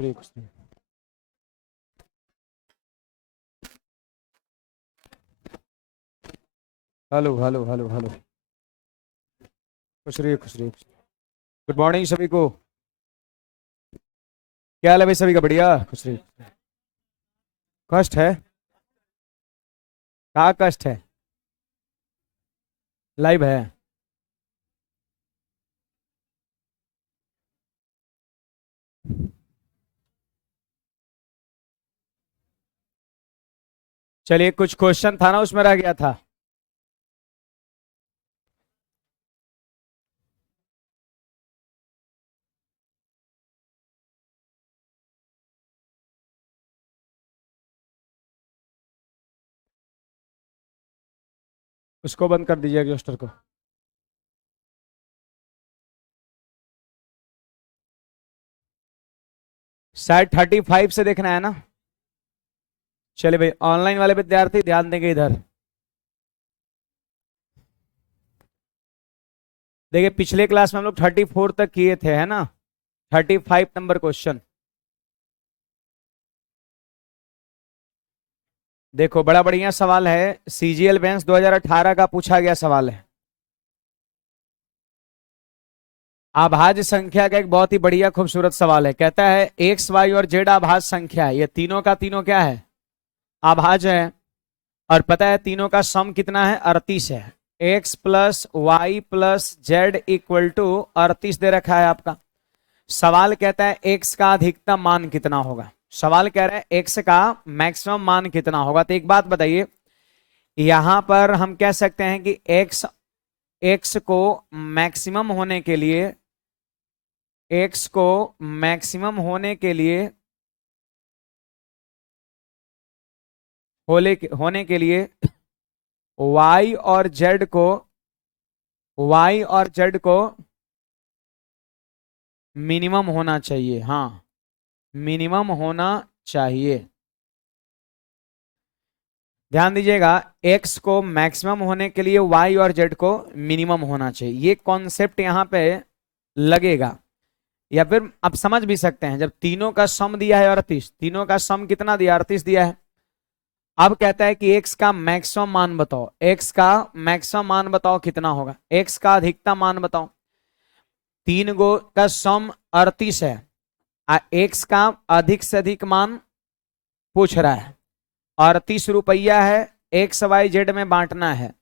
रहिए, खुश रहिए। Hello hello hello hello. खुश रहिए, खुश रहिए। गुड मॉर्निंग सभी को। क्या हाल है भाई सभी का? बढ़िया, खुश रहिए। कष्ट है? कहाँ कष्ट है? लाइव है? चलिए, कुछ क्वेश्चन था ना उसमें रह गया था। उसको बंद कर दीजिए एग्जॉस्टर को। शायद 35 से देखना है ना। चलिए भाई, ऑनलाइन वाले विद्यार्थी ध्यान देंगे इधर। देखिए, पिछले क्लास में हम लोग 34 तक किए थे, है ना? 35 नंबर क्वेश्चन। देखो, बड़ा बढ़िया सवाल है। सीजीएल मेंस 2018 का पूछा गया सवाल है। आभाज्य संख्या का एक बहुत ही बढ़िया खूबसूरत सवाल है। कहता है एक्स वाई और जेड आभाज्य संख्या है। ये तीनों का तीनों क्या है? आभाज्य है। और पता है तीनों का सम कितना है? 38 है। X plus y plus z equal to 38 दे रखा है आपका। सवाल कहता है एक्स का अधिकतम मान कितना होगा। सवाल कह रहा है एक्स का मैक्सिमम मान कितना होगा। तो एक बात बताइए, यहां पर हम कह सकते हैं कि एक्स एक्स को मैक्सिमम होने के लिए एक्स को मैक्सिमम होने के लिए y और z को मिनिमम होना चाहिए। हाँ, मिनिमम होना चाहिए। ध्यान दीजिएगा, x को मैक्सिमम होने के लिए y और z को मिनिमम होना चाहिए। ये कॉन्सेप्ट यहां पे लगेगा। या फिर आप समझ भी सकते हैं, जब तीनों का सम दिया है 38, तीनों का सम कितना दिया? 38 दिया है। अब कहता है कि x का मैक्सिमम मान बताओ। x का मैक्सिमम मान बताओ कितना होगा। x का अधिकतम मान बताओ। तीन गो का सम 38 है। x का अधिक से अधिक मान पूछ रहा है। 38 रुपया है। एक्स वाई जेड में बांटना है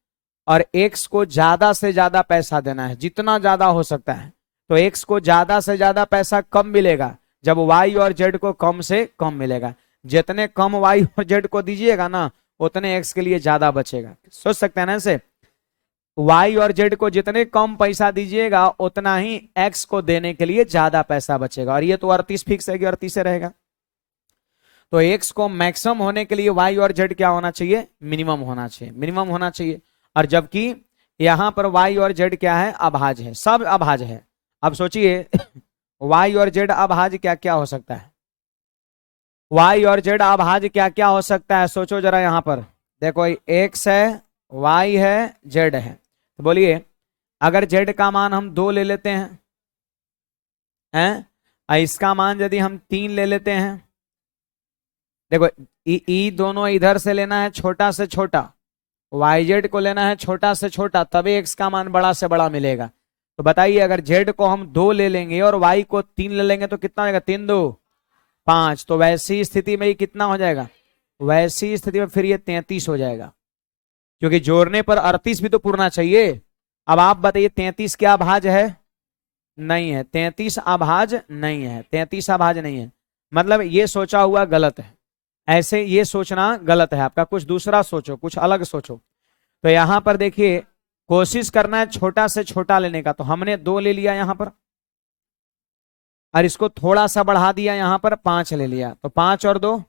और x को ज्यादा से ज्यादा पैसा देना है, जितना ज्यादा हो सकता है। तो x को ज्यादा से ज्यादा पैसा कब मिलेगा? जब y और z को कम से कम मिलेगा। जितने कम y और z को दीजिएगा ना, उतने x के लिए ज्यादा बचेगा। सोच सकते हैं ना ऐसे? y और z को जितने कम पैसा दीजिएगा, उतना ही x को देने के लिए ज्यादा पैसा बचेगा। और ये तो 38 फिक्स है कि 38 से रहेगा। तो x को मैक्सिमम होने के लिए y और z क्या होना चाहिए? मिनिमम होना चाहिए, मिनिमम होना चाहिए। और जबकि यहां पर y और z क्या है? अभाज्य है, सब अभाज्य है। अब सोचिए y और z अभाज्य क्या क्या हो सकता है? y और z अभाज्य क्या क्या हो सकता है? सोचो जरा। यहां पर देखो, x है, y है, z है। तो बोलिए, अगर z का मान हम 2 ले लेते हैं, इसका मान यदि हम 3 ले लेते हैं। देखो, ई दोनों इधर से लेना है छोटा से छोटा, yz को लेना है छोटा से छोटा, तभी x का मान बड़ा से बड़ा मिलेगा। तो बताइए, अगर z को हम 2 ले लेंगे और y को 3 ले लेंगे तो कितना हो जाएगा? 3 2 5। तो वैसी स्थिति में ये कितना हो जाएगा? वैसी स्थिति में फिर ये 33 हो जाएगा, क्योंकि जोड़ने पर 38 भी तो पूरना चाहिए। अब आप बताइए, 33 क्या अभाज्य है? नहीं है। 33 अभाज्य नहीं है, 33 अभाज्य नहीं है। मतलब ये सोचा हुआ गलत है। ऐसे ये सोचना गलत है आपका। कुछ दूसरा सोचो, कुछ अलग सोचो। तो यहां पर देखिए, कोशिश करना है छोटा से छोटा लेने का। तो हमने 2 ले लिया यहां पर, और इसको थोड़ा सा बढ़ा दिया, यहां पर 5 ले लिया। तो 5 और 2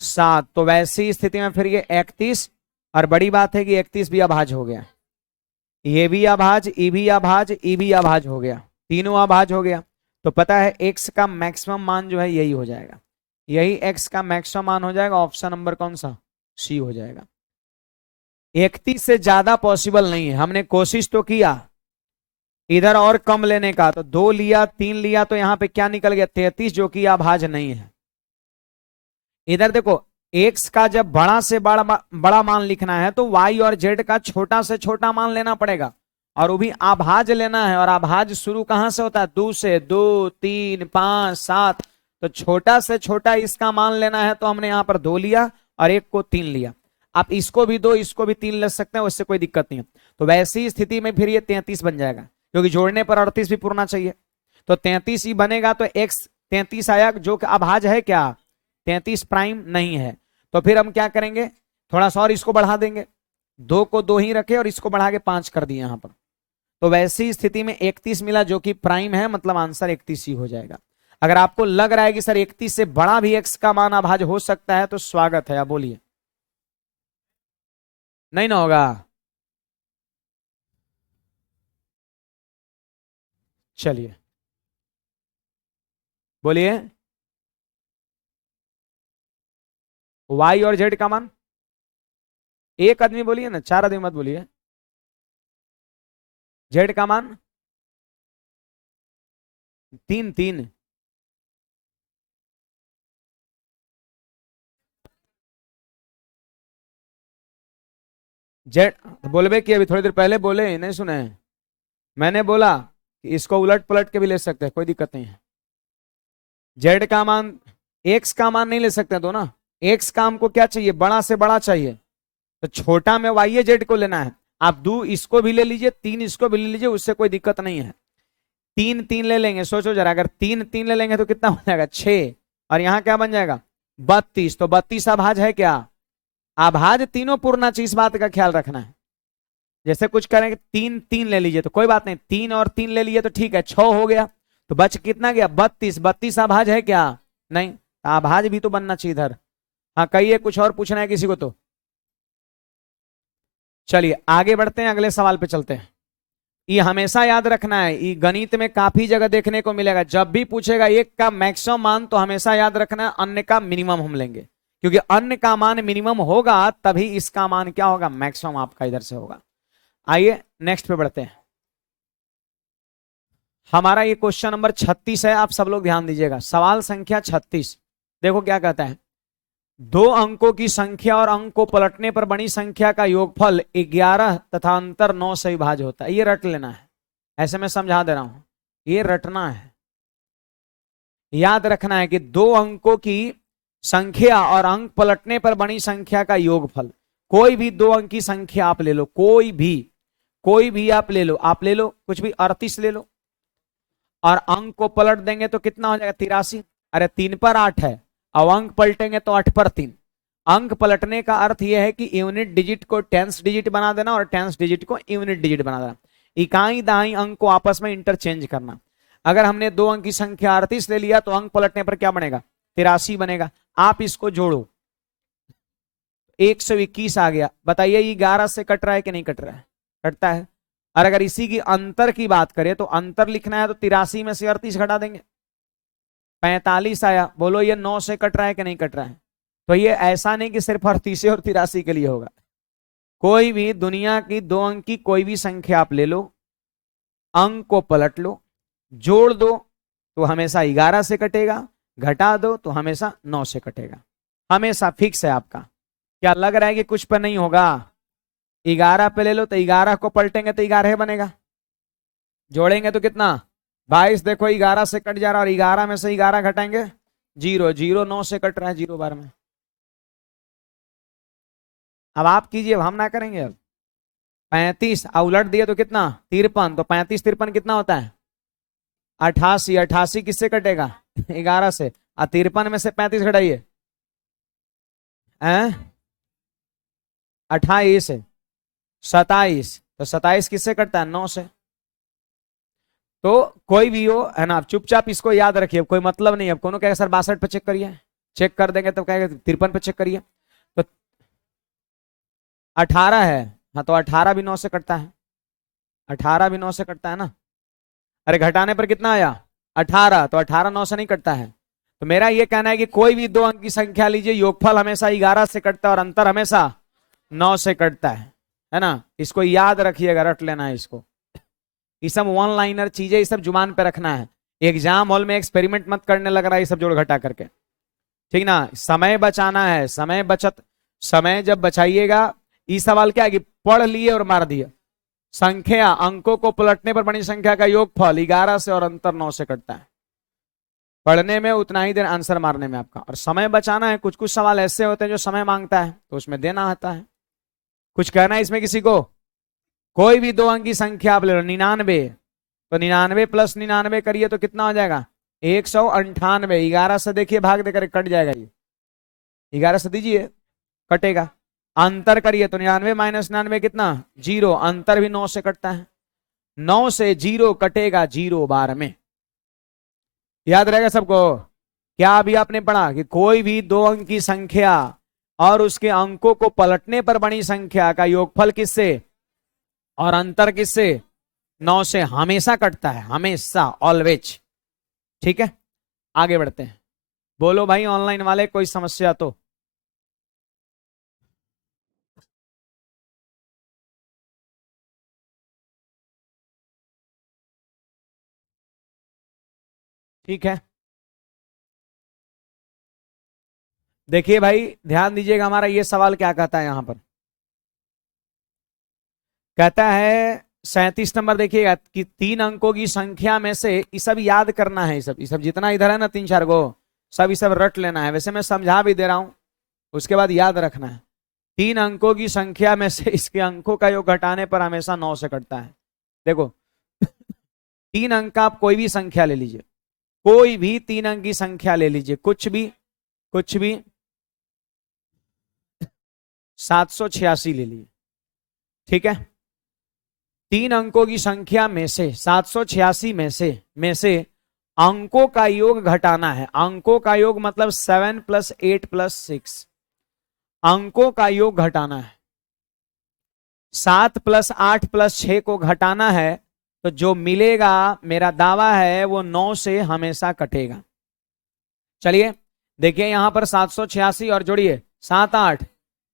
7। तो वैसी स्थिति में फिर ये 31। और बड़ी बात है कि 31 भी अभाज्य हो गया। ये भी अभाज्य, ये भी अभाज्य, ये भी अभाज्य हो गया। तीनों अभाज्य हो गया। तो पता है x का मैक्सिमम मान जो है यही हो जाएगा। यही x का मैक्सिमम मान हो जाएगा। ऑप्शन नंबर कौन सा? सी हो जाएगा। 31 से ज्यादा पॉसिबल नहीं है। हमने कोशिश तो किया, इधर और कम लेने का, तो 2 लिया 3 लिया तो यहां पे क्या निकल गया 33, जो कि अभाज्य नहीं है। इधर देखो, x का जब बड़ा से बड़ा मान लिखना है तो y और z का छोटा से छोटा मान लेना पड़ेगा, और वो भी अभाज्य लेना है। और अभाज्य शुरू कहां से होता है, 2 से। 2 3 5 7, तो छोटा से छोटा इसका मान लेना है, तो हमने यहां पर 2 लिया और एक को 3 लिया। आप इसको भी 2 इसको भी 3 ले सकते हैं, उससे कोई दिक्कत नहीं है। तो वैसी स्थिति में फिर ये 33 बन जाएगा, क्योंकि जोड़ने पर 38 भी पूरना चाहिए। तो 33 ही बनेगा, तो x 33 आया, जो कि अभाज्य है क्या, 33 प्राइम नहीं है। तो फिर हम क्या करेंगे, थोड़ा सा और इसको बढ़ा देंगे, 2 को 2 ही रखे और इसको बढ़ा के 5 कर दिए यहां पर। तो वैसी स्थिति में 31 मिला, जो कि प्राइम है, मतलब आंसर 31 ही हो जाएगा। अगर आपको लग रहा है कि सर 31 से बड़ा भी x का मान अभाज्य हो सकता है, तो स्वागत है, आप बोलिए। नहीं ना होगा। चलिए बोलिए, y और z का मान, एक आदमी बोलिए ना, 4 आदमी मत बोलिए। z का मान 3 3। जेड बोलबे कि अभी थोड़ी देर पहले बोले, नहीं सुने? मैंने बोला कि इसको उलट पलट के भी ले सकते हैं, कोई दिक्कत नहीं है। जेड का मान, एक्स का मान नहीं ले सकते तो ना, एक्स का हमको क्या चाहिए, बड़ा से बड़ा चाहिए, तो छोटा में वाई जेड को लेना है। आप 2 इसको भी ले लीजिए, 3 इसको भी ले लीजिए, उससे कोई दिक्कत नहीं है। 3 3 ले लेंगे, सोचो जरा, अगर 3 3 ले लेंगे तो कितना हो जाएगा, 6, और यहाँ क्या बन जाएगा 32। तो 32 अभाज्य है क्या, अभाज्य तीनों पूर्णा चाहिए, इस बात का ख्याल रखना है। जैसे कुछ करेंगे 3 3 ले लीजिए तो कोई बात नहीं, 3 और 3 ले लिए तो ठीक है, 6 हो गया। तो बच कितना गया 32। 32 अभाज्य है क्या, नहीं, अभाज्य भी तो बनना चाहिए इधर। हाँ कहिए, कुछ और पूछना है किसी को तो। चलिए आगे बढ़ते हैं, अगले सवाल पे चलते हैं। ये हमेशा याद रखना है, ये गणित में काफी जगह देखने को मिलेगा, जब भी पूछेगा एक का मैक्सिमम मान तो हमेशा याद रखना है अन्य का मिनिमम हम लेंगे, क्योंकि अन्य का मान मिनिमम होगा तभी इसका मान क्या होगा, मैक्सिमम आपका इधर से होगा। आइए नेक्स्ट पे बढ़ते हैं। हमारा ये क्वेश्चन नंबर 36 है, आप सब लोग ध्यान दीजिएगा, सवाल संख्या 36। देखो क्या कहता है, 2 अंकों की संख्या और अंक को पलटने पर बनी संख्या का योगफल 11 तथा अंतर 9 से विभाज्य होता है। ये रट लेना है, ऐसे मैं समझा दे रहा हूं, ये रटना है। याद रखना है कि 2 अंकों की संख्या और अंक पलटने पर बनी संख्या का योगफल, कोई भी 2 अंक की संख्या आप ले लो, कोई भी आप ले लो, कुछ भी 38 ले लो, और अंक को पलट देंगे तो कितना हो जाएगा 83। अरे 3 पर 8 है, अब अंक पलटेंगे तो 8 पर 3। अंक पलटने का अर्थ यह है कि यूनिट डिजिट को टेंस डिजिट बना देना और टेंस डिजिट को यूनिट डिजिट बना देना, इकाई दहाई अंक को आपस में इंटरचेंज करना। अगर हमने 2 अंक की संख्या 38 ले लिया तो अंक पलटने पर क्या बनेगा 83 बनेगा। आप इसको जोड़ो, 121 आ गया। बताइए ये 11 से कट रहा है कि नहीं कट रहा है, कटता है। और अगर इसी की अंतर की बात करें तो अंतर लिखना है तो 83 में से 38 घटा देंगे, 45 आया। बोलो ये 9 से कट रहा है कि नहीं कट रहा है। तो ये ऐसा नहीं कि सिर्फ 38 और 83 के लिए होगा, कोई भी दुनिया की 2 अंक की कोई भी संख्या आप ले लो, अंक को पलट लो, जोड़ दो तो हमेशा 11 से कटेगा, घटा दो तो हमेशा 9 से कटेगा, हमेशा फिक्स है आपका। क्या लग रहा है कि कुछ पर नहीं होगा, 11 पे ले लो तो 11 को पलटेंगे तो 11 बनेगा, जोड़ेंगे तो कितना 22। देखो 11 से कट जा रहा और 11 में से 11 घटाएंगे 0, 0 9 से कट रहा है 0 बार में। अब आप कीजिए, अब हम ना करेंगे। अब 35 उलट दिए तो कितना 53, तो 35 53 कितना होता है 88। 88 किससे कटेगा 11 से, और 53 में से 35 घटाइए 28, 27, तो 27 किससे कटता है 9 से। तो कोई भी हो है ना, चुपचाप इसको याद रखिए, कोई मतलब नहीं। अब कौन कहेगा सर 62 पे चेक करिए, चेक कर देंगे तो कहेगा 53 पे चेक करिए। तो 18 है, हाँ तो 18 भी 9 से कटता है, 18 भी 9 से कटता है ना। अरे घटाने पर कितना आया 18, तो 18 9 से नहीं कटता है। तो मेरा ये कहना है कि कोई भी 2 अंक की संख्या लीजिए, योगफल हमेशा 11 से कटता है और अंतर हमेशा 9 से कटता है ना। इसको याद रखिएगा, रट लेना है इसको। ये सब वन लाइनर चीजें, ये सब जुबान पे रखना है। एग्जाम हॉल में एक्सपेरिमेंट मत करने लग रहा है ये सब जोड़ घटा करके, ठीक ना। समय बचाना है, समय बचत, समय जब बचाइएगा। ये सवाल क्या है कि पढ़ लिए और मार दिया। संख्या, अंकों को पलटने पर बनी संख्या का योगफल 11 से और अंतर 9 से कटता है। पढ़ने में उतना ही देर, आंसर मारने में आपका। और समय बचाना है, कुछ कुछ सवाल ऐसे होते हैं जो समय मांगता है तो उसमें देना आता है। कुछ कहना है इसमें किसी को? कोई भी 2 अंक की संख्या आप ले लो, 99, तो 99 प्लस 99 करिए तो कितना हो जाएगा? 198। 11 से देखिए भाग देकर कट जाएगा, ये 11 से दीजिए कटेगा। अंतर करिए तो 99 माइनस 99 कितना? 0। अंतर भी 9 से कटता है, 9 से 0 कटेगा 0 बार में। याद रहेगा सबको? क्या अभी आपने पढ़ा कि कोई भी 2 अंक की संख्या और उसके अंकों को पलटने पर बनी संख्या का योगफल किससे और अंतर किससे? 9 से हमेशा कटता है, हमेशा, ऑलवेज। ठीक है, आगे बढ़ते हैं। बोलो भाई ऑनलाइन वाले, कोई समस्या तो? ठीक है, देखिए भाई ध्यान दीजिएगा, हमारा ये सवाल क्या कहता है यहां पर। कहता है 37 नंबर, देखिएगा कि 3 अंकों की संख्या में से, ये सब याद करना है, ये सब जितना इधर है ना 3-4 गो, सब ये सब रट लेना है। वैसे मैं समझा भी दे रहा हूं, उसके बाद याद रखना है। 3 अंकों की संख्या में से इसके अंकों का योग घटाने पर हमेशा 9 से कटता है। देखो 3 अंक का आप कोई भी संख्या ले लीजिए, कोई भी 3 अंक की संख्या ले लीजिए, कुछ भी, कुछ भी। 786 ले लीजिए, ठीक है। 3 अंकों की संख्या में से 786 में से अंकों का योग घटाना है। अंकों का योग मतलब 7 + 8 + 6, अंकों का योग घटाना है। 7 + 8 + 6 को घटाना है, तो जो मिलेगा, मेरा दावा है, वो 9 से हमेशा कटेगा। चलिए देखिए यहां पर 786 और जोड़िए 7 8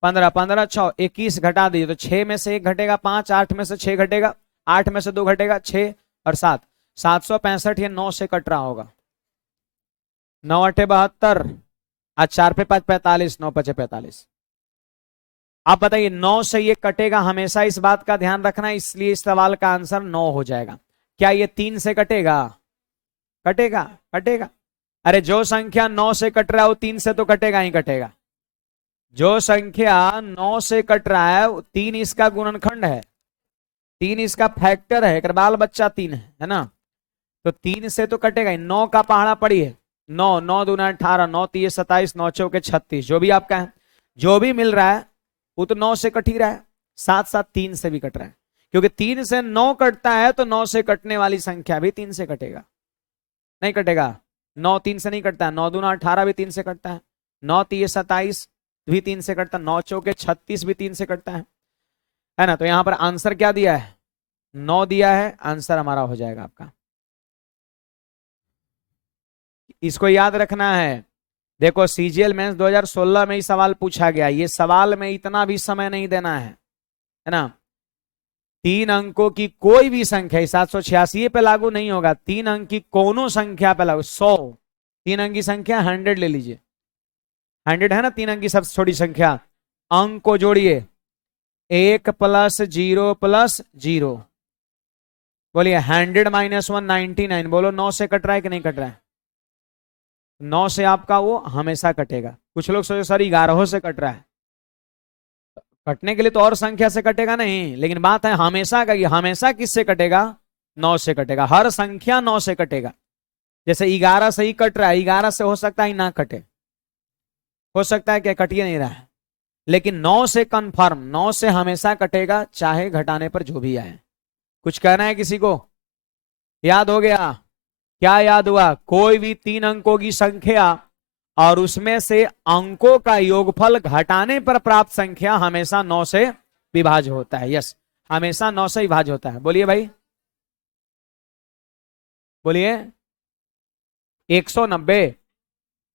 15, 15 6 21 घटा दीजिए तो 6 में से 1 घटेगा, 5 8 में से 6 घटेगा, 8 में से 2 घटेगा, 6 और 7, 765। ये 9 से कट रहा होगा। 9 8 72, आज 4 पे 5 45, 9 5 45। आप बताइए 9 से ये कटेगा हमेशा, इस बात का ध्यान रखना, इसलिए इस सवाल का आंसर 9 हो जाएगा। क्या ये 3 से कटेगा? कटेगा, कटेगा। अरे जो संख्या 9 से कट रहा है वो 3 से तो कटेगा ही कटेगा। जो संख्या 9 से कट रहा है 3 इसका गुणनखंड है, 3 इसका फैक्टर है, बाल बच्चा 3 है ना, तो 3 से तो कटेगा ही। 9 का पहाड़ा पढ़िए, 9 9 दूना 18, 9 3 27, 9 चौके 36, जो भी आपका है, जो भी मिल रहा है वो तो 9 से कट ही रहा है, साथ साथ 3 से भी कट रहा है। क्योंकि 3 से 9 कटता है तो 9 से कटने वाली संख्या भी 3 से कटेगा। नहीं कटेगा? 9 3 से नहीं कटता है, 9 दूना 18 भी 3 से कटता है, 9 3 27 भी 3 से कटता है, 9 चौके 36 भी 3 से कटता है ना। तो यहां पर आंसर क्या दिया है? 9 दिया है, आंसर हमारा हो जाएगा आपका। इसको याद रखना है। देखो सीजीएल मेंस 2016 में ही सवाल पूछा गया, ये सवाल में इतना भी समय नहीं देना है ना। 3 अंकों की कोई भी संख्या, 786 पे लागू नहीं होगा, 3 अंक की कोनो संख्या पे लागू। 100, 3 अंक की संख्या 100 ले लीजिए, 100 है ना 3 अंक की सबसे छोटी संख्या। अंक को जोड़िए, 1 + 0 + 0, बोलिए 100 - 1 99। बोलो 9 से कट रहा है कि नहीं कट रहा है? 9 से आपका वो हमेशा कटेगा। कुछ लोग सोचे सर 11 से कट रहा है, कटने के लिए तो और संख्या से कटेगा नहीं, लेकिन बात है हमेशा का, हमेशा किससे कटेगा? 9 से कटेगा, हर संख्या 9 से कटेगा। जैसे 11 से ही कट रहा है, 11 से हो सकता है ना कटे, हो सकता है क्या कट ही नहीं रहा है, लेकिन 9 से कंफर्म, 9 से हमेशा कटेगा, चाहे घटाने पर जो भी आए। कुछ कहना है किसी को? याद हो गया? क्या याद हुआ? कोई भी 3 अंकों की संख्या और उसमें से अंकों का योगफल घटाने पर प्राप्त संख्या हमेशा 9 से विभाज्य होता है। यस, हमेशा 9 से विभाज्य होता है। बोलिए भाई, बोलिए। 190,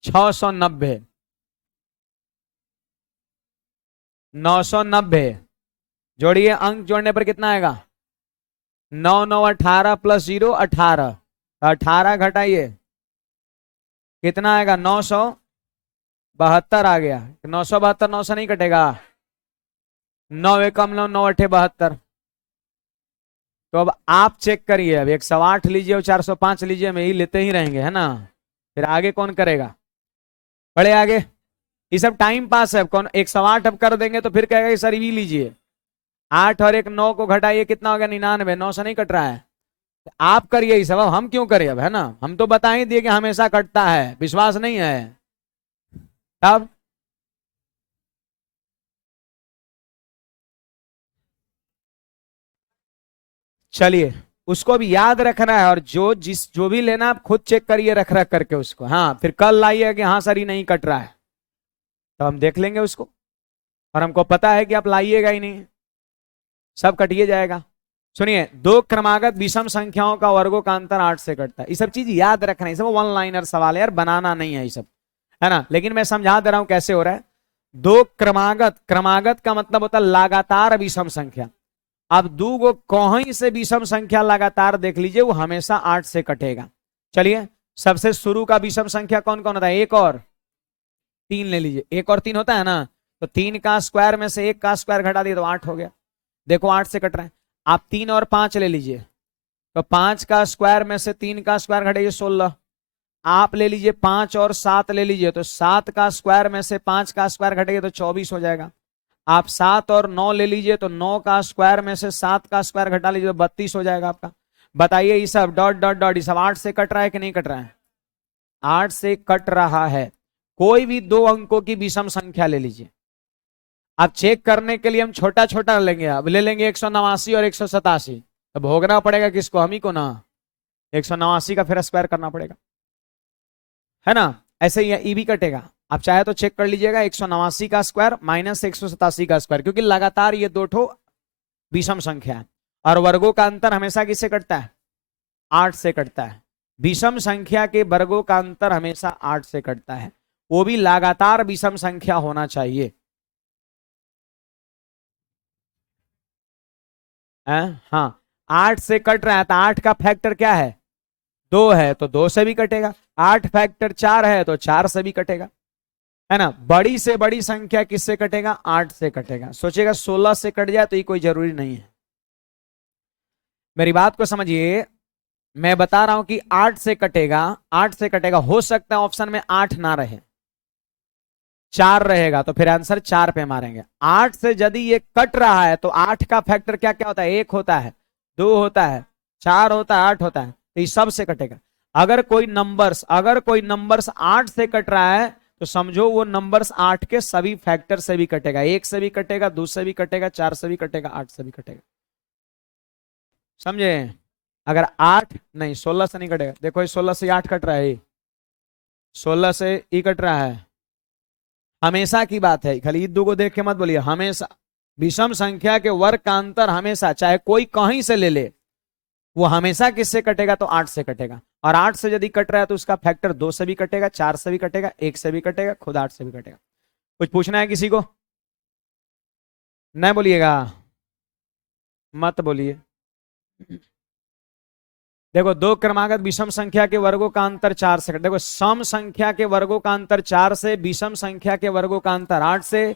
690, 990, जोड़िए, अंक जोड़ने पर कितना आएगा? 9 9 18 प्लस 0 18, 18 घटाइए कितना आएगा 972 आ गया। 972 9 से नहीं कटेगा, 9 एकम 9 9 अठे 72। तो अब आप चेक करिए, अब 108 लीजिए और 405 लीजिए, हम यही लेते ही रहेंगे है ना, फिर आगे कौन करेगा, बढ़े आगे। ये सब टाइम पास है, कौन 108 अब कर देंगे तो फिर कहेगा कि सर ये लीजिए। 8 और 1 9 को घटाइए कितना हो गया 99, 9 से नहीं कट रहा है। आप करिए ये सब, अब हम क्यों करें अब, है ना, हम तो बता ही दिए कि हमेशा कटता है, विश्वास नहीं है तब। चलिए उसको भी याद रखना है, और जो भी लेना आप खुद चेक करिए रख रख करके उसको, हाँ फिर कल लाइए कि हाँ सर ये नहीं कट रहा है, तो हम देख लेंगे उसको, और हमको पता है कि आप लाइएगा ही नहीं, सब कटिए जाएगा। सुनिए, दो क्रमागत विषम संख्याओं का वर्गों का अंतर 8 से कटता है, ये सब चीज याद रखना है, सब वन लाइनर सवाल है यार, बनाना नहीं है ये सब, है ना, लेकिन मैं समझा दे रहा हूं कैसे हो रहा है। दो क्रमागत, क्रमागत का मतलब होता है लगातार विषम संख्या। अब दो गो कहीं से विषम संख्या लगातार देख लीजिए, वो हमेशा 8 से कटेगा। चलिए सबसे शुरू का विषम संख्या कौन कौन होता है, 1 और 3 ले लीजिए, 1 और 3 होता है ना, तो 3 का स्क्वायर में से 1 का स्क्वायर घटा दिए तो 8 हो गया, देखो 8 से कट रहा है। आप 3 और 5 ले लीजिए, तो 5 का स्क्वायर में से 3 का स्क्वायर घटाइए 16। आप ले लीजिए 5 और 7 ले लीजिए, तो 7 का स्क्वायर में से 5 का स्क्वायर घटाइए तो 24 हो जाएगा। आप 7 और 9 ले लीजिए, तो 9 का स्क्वायर में से 7 का स्क्वायर घटा लीजिए तो 32 हो जाएगा आपका। बताइए ये सब डॉट डॉट डॉट, ये सब 8 से कट रहा है कि नहीं कट रहा है, 8 से कट रहा है। कोई भी दो अंकों की विषम संख्या ले लीजिए, आप चेक करने के लिए हम छोटा छोटा लेंगे, अब ले लेंगे 189 और 187, तो भोगना पड़ेगा किसको, हम ही को ना, 189 का फिर स्क्वायर करना पड़ेगा, है ना। ऐसे ही ई भी कटेगा, आप चाहे तो चेक कर लीजिएगा, 189 का स्क्वायर माइनस 187 का स्क्वायर, क्योंकि लगातार ये दो ठो विषम संख्या है, और वर्गों का अंतर हमेशा किससे कटता है, 8 से कटता है। विषम संख्या के वर्गों का अंतर हमेशा 8 से कटता है, वो भी लगातार विषम संख्या होना चाहिए। हाँ 8 से कट रहा है, तो 8 का फैक्टर क्या है, 2 है, तो 2 से भी कटेगा। 8 फैक्टर 4 है, तो 4 से भी कटेगा, है ना। बड़ी से बड़ी संख्या किससे कटेगा, 8 से कटेगा। सोचिएगा 16 से कट जाए तो ये कोई जरूरी नहीं है, मेरी बात को समझिए, मैं बता रहा हूं कि 8 से कटेगा, 8 से कटेगा। हो सकता है ऑप्शन में 8 ना रहे, 4 रहेगा, तो फिर आंसर 4 पे मारेंगे। 8 से यदि ये कट रहा है तो 8 का फैक्टर क्या क्या होता है, 1 होता है, 2 होता है, 4 होता है, 8 होता है, तो ये सब से कटेगा। अगर कोई नंबर्स 8 से कट रहा है तो समझो वो नंबर्स 8 के सभी फैक्टर से भी कटेगा, 1 से भी कटेगा, 2 से भी कटेगा, 4 से भी कटेगा, 8 से भी कटेगा, समझे। अगर 8 नहीं 16 से नहीं कटेगा, देखो ये 16 से 8 कट रहा है, 16 से ई कट रहा है, हमेशा की बात है, खाली ईद को देख के मत बोलिए, हमेशा विषम संख्या के वर्ग का अंतर हमेशा, चाहे कोई कहीं से ले ले, वो हमेशा किससे कटेगा, तो 8 से कटेगा। और 8 से यदि कट रहा है तो उसका फैक्टर 2 से भी कटेगा, 4 से भी कटेगा, 1 से भी कटेगा, खुद 8 से भी कटेगा। कुछ पूछना है किसी को, नहीं बोलिएगा, मत बोलिए। देखो दो क्रमागत विषम संख्या के वर्गों का अंतर 4 से, देखो सम संख्या के वर्गों का अंतर 4 से, विषम संख्या के वर्गों का अंतर 8 से।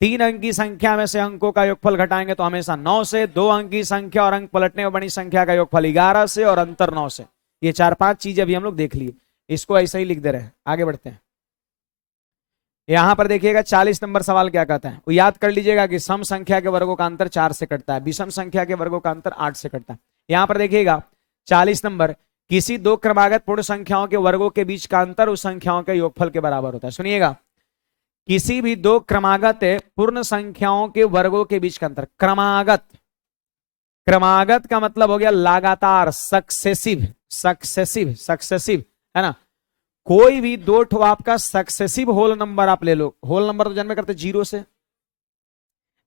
3 अंक की संख्या में से अंकों का योगफल घटाएंगे तो हमेशा 9 से। 2 अंक की संख्या और अंक पलटने में बड़ी संख्या का योगफल 11 से, और अंतर 9 से। ये 4-5 चीजें अभी हम लोग देख लिए, इसको ऐसे ही लिख दे रहे हैं, आगे बढ़ते हैं। यहां पर देखिएगा 40 नंबर सवाल क्या कहता है, वो याद कर लीजिएगा कि सम संख्या के वर्गों का अंतर 4 से कटता है, विषम संख्या के वर्गों का अंतर 8 से कटता है। यहां पर देखिएगा 40 नंबर, किसी दो क्रमागत पूर्ण संख्याओं के वर्गों के बीच का अंतर उस संख्याओं के योगफल के बराबर होता है। सुनिएगा, किसी भी दो क्रमागत पूर्ण संख्याओं के वर्गों के बीच का अंतर, क्रमागत, क्रमागत का मतलब हो गया लगातार, सक्सेसिव, सक्सेसिव, सक्सेसिव, है ना। कोई भी दो ठो आपका सक्सेसिव होल नंबर आप ले लो, होल नंबर तो जन्म करते 0 से,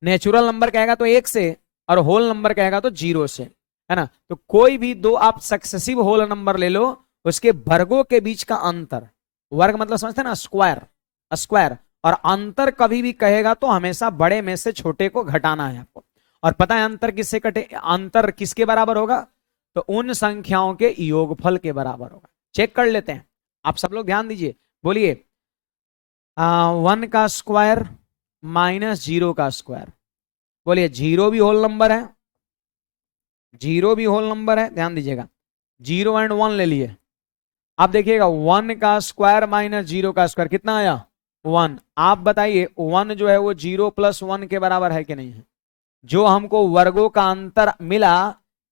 नेचुरल नंबर कहेगा तो 1 से, और होल नंबर कहेगा तो 0 से, है ना। तो कोई भी दो आप सक्सेसिव होल नंबर ले लो, उसके वर्गों के बीच का अंतर, वर्ग मतलब समझते हैं ना, स्क्वायर, स्क्वायर, और अंतर कभी भी कहेगा तो हमेशा बड़े में से छोटे को घटाना है आपको। और पता है अंतर किससे कटे, अंतर किसके बराबर होगा, तो उन संख्याओं के योगफल के बराबर होगा। चेक कर लेते हैं, आप सब लोग ध्यान दीजिए, बोलिए 1 का स्क्वायर माइनस 0 का स्क्वायर, बोलिए 0 भी होल नंबर है, 0 भी होल नंबर है, ध्यान दीजिएगा, 0 एंड 1 ले लिए। आप देखिएगा 1 का स्क्वायर माइनस 0 का स्क्वायर कितना आया 1। आप बताइए 1 जो है वो 0 प्लस 1 के बराबर है कि नहीं है। जो हमको वर्गों का अंतर मिला,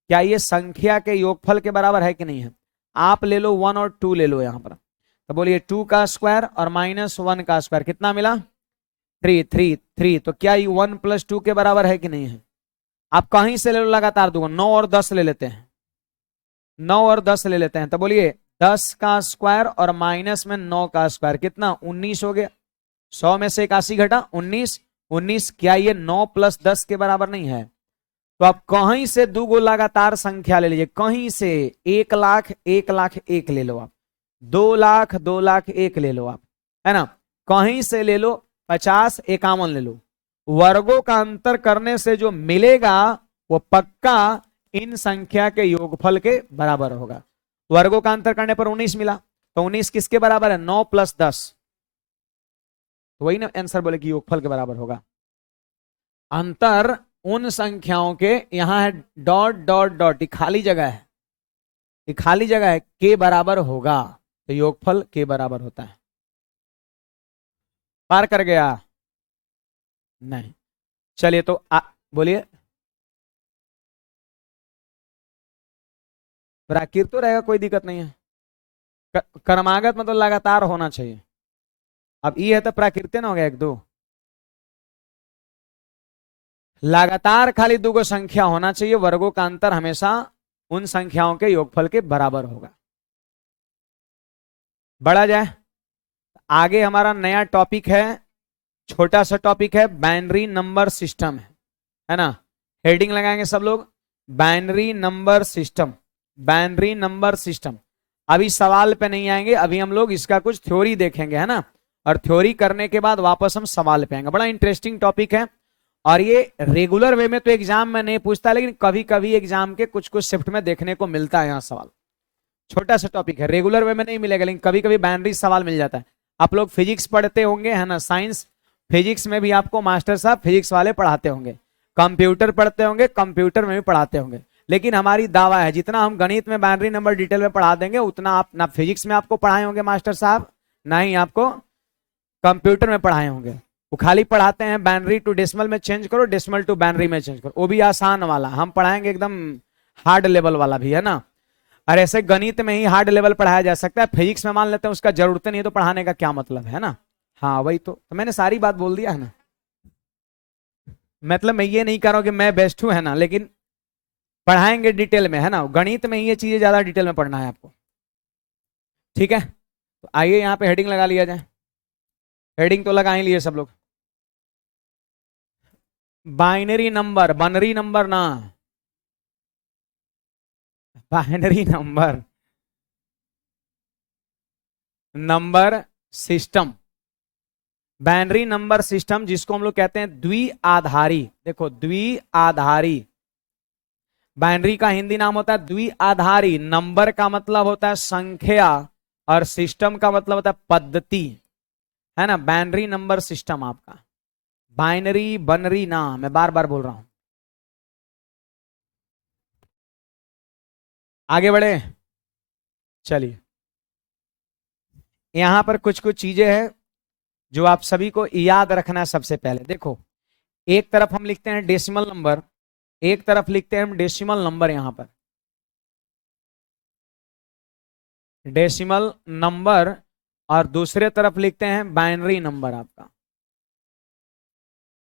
क्या ये संख्या के योगफल के बराबर है कि नहीं है। आप ले लो 1 और 2 ले लो यहां पर, तो बोलिए 2 का स्क्वायर और माइनस 1 का स्क्वायर कितना मिला 3। तो क्या ये 1 प्लस 2 के बराबर है कि नहीं है। आप कहीं से ले लो, लगातार दूंगा, 9 और 10 ले लेते हैं, 9 और 10 ले लेते हैं, तो बोलिए 10 का स्क्वायर और माइनस में 9 का स्क्वायर कितना 19 हो गया। 100 में से 81 घटा 19। क्या ये 9 प्लस 10 के बराबर नहीं है। तो आप कहीं से दो गो लगातार संख्या ले लीजिए, कहीं से 1 लाख 1 लाख 1 ले लो आप, 2 लाख 2 लाख 1 ले लो आप, है ना, कहीं से ले लो, 50 51 ले लो, वर्गों का अंतर करने से जो मिलेगा वो पक्का इन संख्या के योगफल के बराबर होगा। वर्गों का अंतर करने पर 19 मिला, तो 19 किसके बराबर है 9 प्लस 10, तो वही ना आंसर बोले कि योगफल के बराबर होगा। अंतर उन संख्याओं के, यहां है डॉट डॉट डॉट, ये खाली जगह है, ये खाली जगह है, के बराबर होगा, तो योगफल के बराबर होता है। पार कर गया नहीं, चलिए तो बोलिए, प्राकृत तो रहेगा, कोई दिक्कत नहीं है, क्रमागत मतलब लगातार होना चाहिए। अब ये है तो प्राकृत ना हो गया 1 2, लगातार खाली दो गो संख्या होना चाहिए, वर्गों का अंतर हमेशा उन संख्याओं के योगफल के बराबर होगा। बढ़ा जाए आगे, हमारा नया टॉपिक है, छोटा सा टॉपिक है, बाइनरी नंबर सिस्टम है ना। हेडिंग लगाएंगे सब लोग, binary number system, binary number system. अभी सवाल पे नहीं आएंगे, अभी हम लोग इसका कुछ थ्योरी देखेंगे, है ना, और थ्योरी करने के बाद वापस हम सवाल पे आएंगे। बड़ा इंटरेस्टिंग टॉपिक है, और ये रेगुलर वे में तो एग्जाम में नहीं पूछता, लेकिन कभी कभी एग्जाम के कुछ कुछ शिफ्ट में देखने को मिलता है यहाँ सवाल। छोटा सा टॉपिक है, रेगुलर वे में नहीं मिलेगा, लेकिन कभी कभी बाइनरी सवाल मिल जाता है। आप लोग फिजिक्स पढ़ते होंगे, है ना, साइंस फिजिक्स में भी आपको मास्टर साहब फिजिक्स वाले पढ़ाते होंगे, कंप्यूटर पढ़ते होंगे, कंप्यूटर में भी पढ़ाते होंगे, लेकिन हमारी दावा है जितना हम गणित में बाइनरी नंबर डिटेल में पढ़ा देंगे, उतना आप ना फिजिक्स में आपको पढ़ाए होंगे मास्टर साहब, ना ही आपको कंप्यूटर में पढ़ाए होंगे। वो खाली पढ़ाते हैं बाइनरी टू डेसिमल में चेंज करो, डेसिमल टू बाइनरी में चेंज करो, वो भी आसान वाला। हम पढ़ाएंगे एकदम हार्ड लेवल वाला भी, है ना। और ऐसे गणित में ही हार्ड लेवल पढ़ाया जा सकता है, फिजिक्स में मान लेते हैं उसका जरूरत नहीं है, तो पढ़ाने का क्या मतलब है ना। हाँ वही तो मैंने सारी बात बोल दिया है ना। मतलब मैं ये नहीं कर रहा हूं कि मैं बेस्ट हूं, है ना, लेकिन पढ़ाएंगे डिटेल में, है ना। गणित में ही ये चीजें ज्यादा डिटेल में पढ़ना है आपको, ठीक है। तो आइए यहाँ पे हेडिंग लगा लिया जाए, हेडिंग तो लगा ही लिए सब लोग। बाइनरी नंबर, बनरी नंबर ना, binary number, number system, binary number system जिसको हम लोग कहते हैं द्विआधारी। देखो द्विआधारी, बाइनरी का हिंदी नाम होता है द्विआधारी। नंबर का मतलब होता है संख्या, और सिस्टम का मतलब होता है पद्धति, है ना। बाइनरी नंबर सिस्टम आपका, बाइनरी बनरी ना, मैं बार बार बोल रहा हूं। आगे बढ़े, चलिए यहां पर कुछ कुछ चीजें हैं जो आप सभी को याद रखना है। सबसे पहले देखो, एक तरफ हम लिखते हैं डेसिमल नंबर, एक तरफ लिखते हैं हम डेसिमल नंबर, यहां पर डेसिमल नंबर, और दूसरे तरफ लिखते हैं बाइनरी नंबर। आपका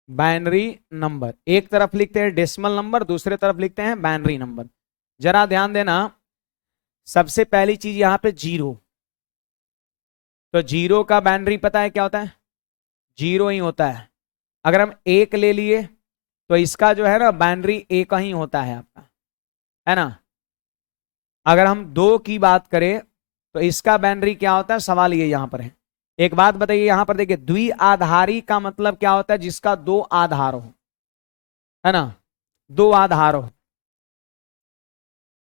बाइनरी नंबर, एक तरफ लिखते हैं डेसिमल नंबर, दूसरे तरफ लिखते हैं बाइनरी नंबर। जरा ध्यान देना, सबसे पहली चीज यहां पे जीरो, तो जीरो का बाइनरी पता है क्या होता है, जीरो ही होता है। अगर हम एक ले लिए तो इसका जो है ना बाइनरी एक ही होता है आपका, है ना। अगर हम दो की बात करें तो इसका बाइनरी क्या होता है, सवाल ये यहां पर है। एक बात बताइए, यहां पर देखिए द्विआधारी का मतलब क्या होता है, जिसका दो आधार हो, है ना। दो आधार हो,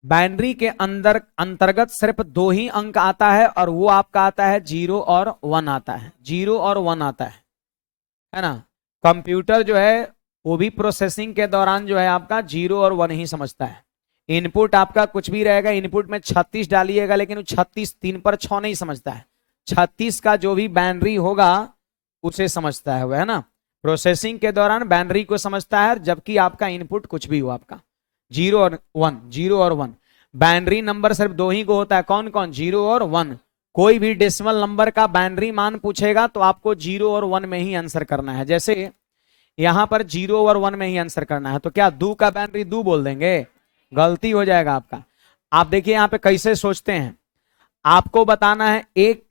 बाइनरी के अंदर अंतर्गत सिर्फ दो ही अंक आता है और वो आपका आता है 0 और 1 आता है, 0 और 1 आता है ना। कंप्यूटर जो है वो भी प्रोसेसिंग के दौरान जो है आपका 0 और 1 ही समझता है। इनपुट आपका कुछ भी रहेगा, इनपुट में 36 डालिएगा लेकिन वो 36 3 पर 6 नहीं समझता है, 36 का जो भी बाइनरी होगा उसे समझता है, वह है ना। प्रोसेसिंग के दौरान बाइनरी को समझता है, जबकि आपका इनपुट कुछ भी हो, आपका 0 और 1, 0 और 1। बाइनरी नंबर सिर्फ दो ही को होता है, कौन कौन, 0 और 1। कोई भी डेसिमल नंबर का बाइनरी मान पूछेगा तो आपको 0 और 1 में ही आंसर करना है। जैसे यहां पर 0 और 1 में ही आंसर करना है, तो क्या दो का बाइनरी दो बोल देंगे, गलती हो जाएगा आपका। आप देखिए यहां पे कैसे सोचते हैं, आपको बताना है एक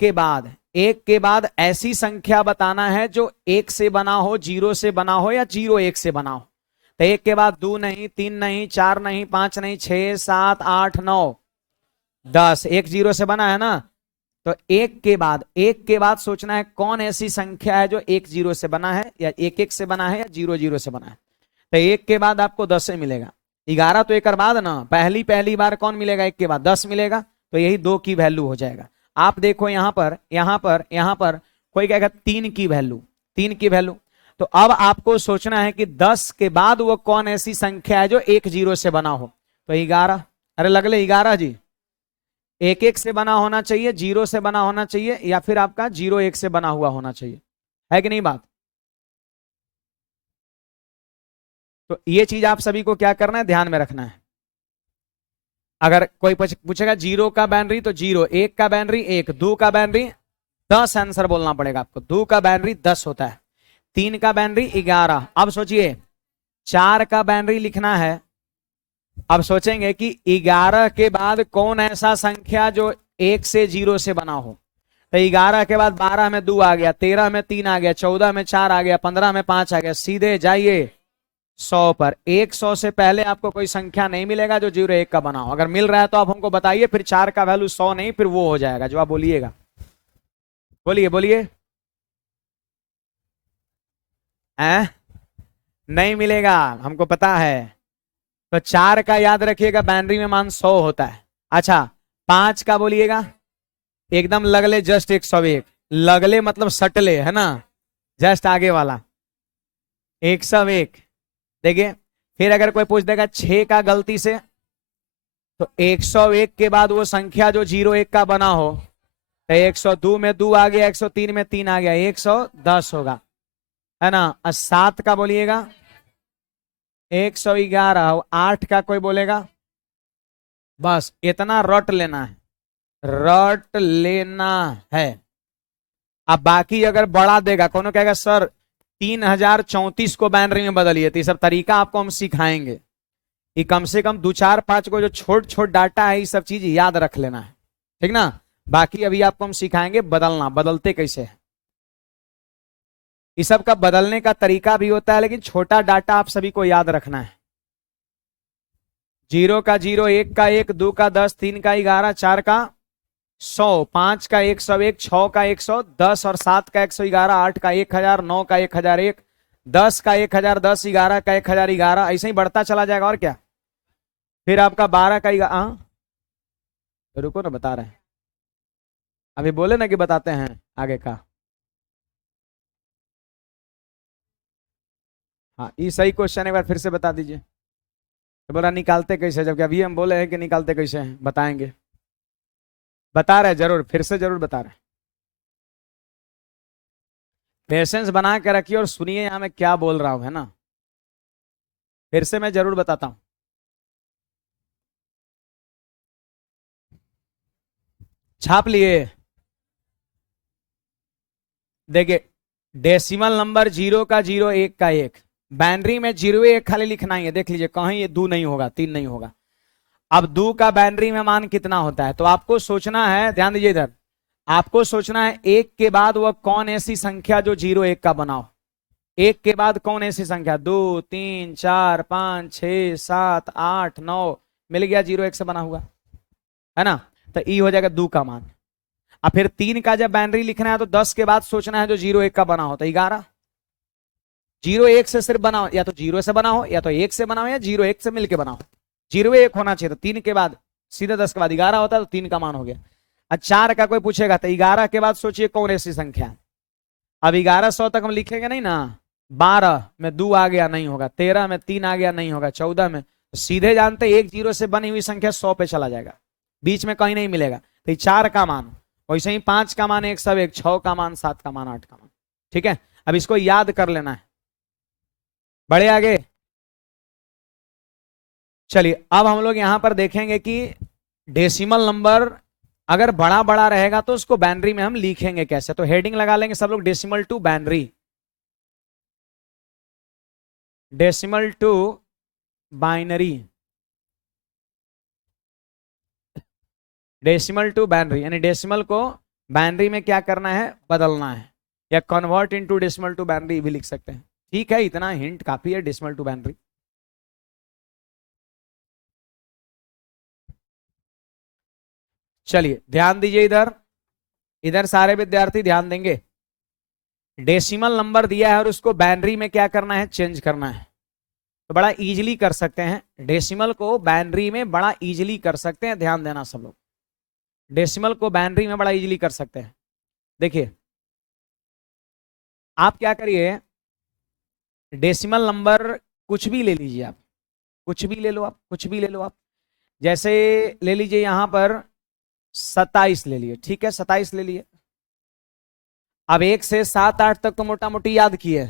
के बाद ऐसी संख्या बताना है जो एक से बना हो, 0 से बना हो या 0 1 से बना हो। तो एक के बाद 2 नहीं, 3 नहीं, 4 नहीं, 5 नहीं, 6 7 8 9 10, एक 0 से बना है ना। तो एक के बाद सोचना है कौन ऐसी संख्या है जो एक 0 से बना है या एक 1 से बना है या 0 0 से बना है। तो एक के बाद आपको 10 से मिलेगा, 11 तो एक बाद ना, पहली बार कौन मिलेगा, एक के बाद 10 मिलेगा, तो यही 2 की वैल्यू हो जाएगा। आप देखो यहां पर कोई कहेगा 3 की वैल्यू, 3 की वैल्यू। तो अब आपको सोचना है कि 10 के बाद वो कौन ऐसी संख्या है जो एक 0 से बना हो। तो 11, अरे लगले 11 जी, एक 1 से बना होना चाहिए, 0 से बना होना चाहिए, या फिर आपका 0 1 से बना हुआ होना चाहिए, है कि नहीं बात। तो ये चीज आप सभी को क्या करना है, ध्यान में रखना है। अगर कोई पूछेगा 0 का बाइनरी तो 0, 1 का बाइनरी 1, 2 का बाइनरी 10 आंसर बोलना पड़ेगा आपको। 2 का बाइनरी 10 होता है, 3 का बाइनरी 11। अब सोचिए 4 का बाइनरी लिखना है, अब सोचेंगे कि 11 के बाद कौन ऐसा संख्या जो 1 से 0 से बना हो। तो 11 के बाद 12 में 2 आ गया, 13 में 3 आ गया, 14 में 4 आ गया, 15 में 5 आ गया, सीधे जाइए 100 पर। 100 से पहले आपको कोई संख्या नहीं मिलेगा जो 0 1 का बना हो। अगर मिल रहा है तो आप हमको बताइए, फिर 4 का वैल्यू 100 नहीं, फिर वो हो जाएगा जो आप बोलिएगा, बोलिए बोलिए। नहीं मिलेगा, हमको पता है। तो 4 का याद रखिएगा, बाइनरी में मान 100 होता है। अच्छा 5 का बोलिएगा, एकदम लगले जस्ट 101, लगले मतलब सटले, है ना, जस्ट आगे वाला 101। देखिए फिर अगर कोई पूछ देगा 6 का गलती से, तो 101 के बाद वो संख्या जो 0 1 का बना हो, तो 102 में 2 आ गया, 103 में 3 आ गया, 110 होगा, है ना। 7 का बोलिएगा 111, 8 का कोई बोलेगा, बस इतना रट लेना है, रट लेना है। अब बाकी अगर बढ़ा देगा, कौन कहेगा सर 3034 को बाइनरी में बदलिए, तो ये सब तरीका आपको हम सिखाएंगे कि कम से कम 2 4 5 को जो छोट छोट डाटा है ये सब चीज याद रख लेना है, ठीक ना। बाकी अभी आपको हम सिखाएंगे बदलना, बदलते कैसे है, इस सब का बदलने का तरीका भी होता है, लेकिन छोटा डाटा आप सभी को याद रखना है। 0 का 0, 1 का 1, 2 का 10, 3 का 11, 4 का 100, 5 का 101, 6 का 110 और 7 का 111, 8 का 1000, 9 का 1001, 10 का 1010, 11 का 1011, ऐसे ही बढ़ता चला जाएगा। और क्या, फिर आपका 12 का 11, रुको ना बता रहे हैं, अभी बोले ना कि बताते हैं आगे का। हाँ ये सही क्वेश्चन, एक बार फिर से बता दीजिए। तो बोला निकालते कैसे, जबकि अभी हम बोले हैं कि निकालते कैसे हैं, बताएंगे, बता रहे जरूर, फिर से जरूर बता रहे। पेशेंस बना के रखिए और सुनिए यहां मैं क्या बोल रहा हूं, है ना। फिर से मैं जरूर बताता हूं। छाप लिए, देखिए डेसिमल नंबर 0 का 0, 1 का 1, बाइनरी में 0 1 खाली लिखना ही है। देख लीजिए कहीं ये 2 नहीं होगा, 3 नहीं होगा। अब 2 का बाइनरी में मान कितना होता है, तो आपको सोचना है, ध्यान दीजिए इधर, आपको सोचना है एक के बाद वह कौन ऐसी संख्या जो 0 1 का बनाओ। एक के बाद कौन ऐसी संख्या, 2 3 4 5 6 7 8 9, मिल गया 0 1 से बना हुआ, है ना। तो ई हो जाएगा 2 का मान। अब फिर 3 का जब बाइनरी लिखना है तो 10 के बाद सोचना है जो 0 1 का बना होता है, 11। जीरो एक से सिर्फ बनाओ, या तो जीरो से बनाओ या तो एक से बनाओ या जीरो एक से मिलके बनाओ। जीरो एक होना चाहिए, तो 3 के बाद सीधे 10 के बाद 11 होता है, तो 3 का मान हो गया। अब 4 का कोई पूछेगा तो 11 के बाद सोचिए कौन ऐसी संख्या है। अब 1100 तक हम लिखेंगे नहीं ना, 12 में 2 आ गया नहीं होगा, 13 में 3 आ गया नहीं होगा, 14 में, तो सीधे जानते एक जीरो से बनी हुई संख्या 100 पे चला जाएगा, बीच में कहीं नहीं मिलेगा। तो ये 4 का मान, वैसे ही 5 का मान 1 सब 1, 6 का मान 7 का मान 8 का मान। ठीक है, अब इसको याद कर लेना है। बढ़े आगे, चलिए अब हम लोग यहां पर देखेंगे कि डेसिमल नंबर अगर बड़ा बड़ा रहेगा तो उसको बाइनरी में हम लिखेंगे कैसे। तो हेडिंग लगा लेंगे सब लोग, decimal to binary, decimal to binary, decimal to binary, यानी डेसिमल को बाइनरी में क्या करना है, बदलना है, या convert into decimal to binary भी लिख सकते हैं। ठीक है, इतना हिंट काफी है, डेसिमल टू बाइनरी। चलिए ध्यान दीजिए, इधर इधर सारे विद्यार्थी ध्यान देंगे। डेसिमल नंबर दिया है और उसको बाइनरी में क्या करना है, चेंज करना है। तो बड़ा इजीली कर सकते हैं, डेसिमल को बाइनरी में बड़ा इजीली कर सकते हैं, ध्यान देना सब लोग। डेसिमल को बाइनरी में बड़ा इजीली कर सकते हैं। देखिए आप क्या करिए, डेसिमल नंबर कुछ भी ले लीजिए, आप कुछ भी ले लो, आप कुछ भी ले लो। आप जैसे ले लीजिए यहां पर 27 ले लिए, ठीक है 27 ले लिए। अब 1 से 7 8 तक तो मोटा मोटी याद किए,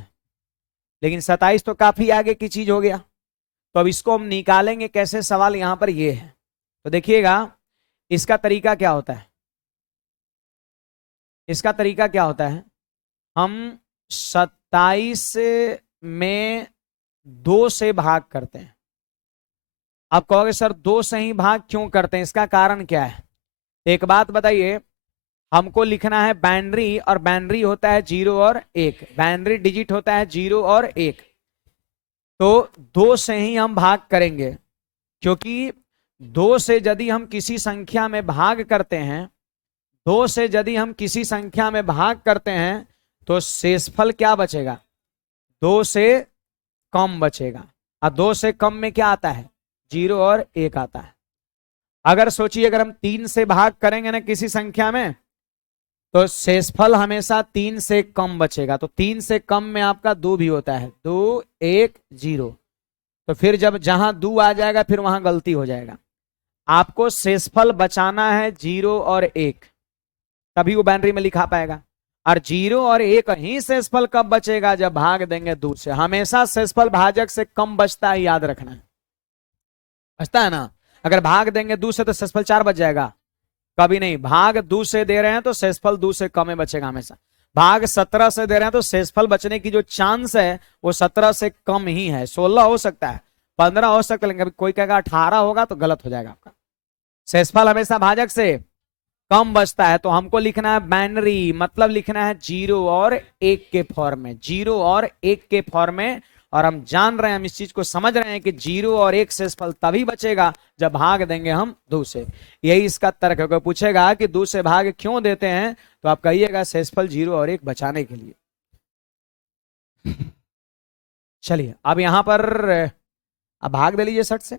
लेकिन 27 तो काफी आगे की चीज हो गया। तो अब इसको हम निकालेंगे कैसे, सवाल यहां पर ये है। तो देखिएगा इसका तरीका क्या होता है, इसका तरीका क्या होता है, हम 27 में 2 से भाग करते हैं। आप कहोगे सर 2 से ही भाग क्यों करते हैं, इसका कारण क्या है। एक बात बताइए, हमको लिखना है बाइनरी, और बाइनरी होता है 0 और 1, बाइनरी डिजिट होता है 0 और 1। तो 2 से ही हम भाग करेंगे, क्योंकि 2 से यदि हम किसी संख्या में भाग करते हैं, 2 से यदि हम किसी संख्या में भाग करते हैं तो शेषफल क्या बचेगा, 2 से कम बचेगा। और 2 से कम में क्या आता है, 0 और 1 आता है। अगर सोचिए अगर हम 3 से भाग करेंगे ना किसी संख्या में, तो शेषफल हमेशा 3 से कम बचेगा। तो 3 से कम में आपका 2 भी होता है, 2 1 0। तो फिर जब जहां 2 आ जाएगा फिर वहां गलती हो जाएगा। आपको शेषफल बचाना है 0 और 1, तभी वो बाइनरी में लिखा पाएगा। और 0 और 1 ही शेषफल कब बचेगा, जब भाग देंगे 2 से। हमेशा शेषफल भाजक से कम बचता है, याद रखना है, बचता है ना। अगर भाग देंगे 2 से तो शेषफल 4 बच जाएगा, कभी नहीं। भाग 2 से दे रहे हैं तो शेषफल 2 से कम ही बचेगा हमेशा। भाग 17 से दे रहे हैं तो शेषफल बचने की जो चांस है वो 17 से कम ही है। 16 हो सकता है, 15 हो सकता है, लेकिन कोई कहेगा 18 होगा तो गलत हो जाएगा आपका। शेषफल हमेशा भाजक से कम बचता है। तो हमको लिखना है बाइनरी, मतलब लिखना है 0 और 1 के फॉर्म में, 0 और 1 के फॉर्म में। और हम जान रहे हैं, हम इस चीज को समझ रहे हैं कि 0 और 1 शेषफल तभी बचेगा जब भाग देंगे हम 2 से। यही इसका तर्क है। कोई पूछेगा कि 2 से भाग क्यों देते हैं, तो आप कहिएगा शेषफल 0 और 1 बचाने के लिए। चलिए अब यहां पर अब भाग दे लीजिए 60 से।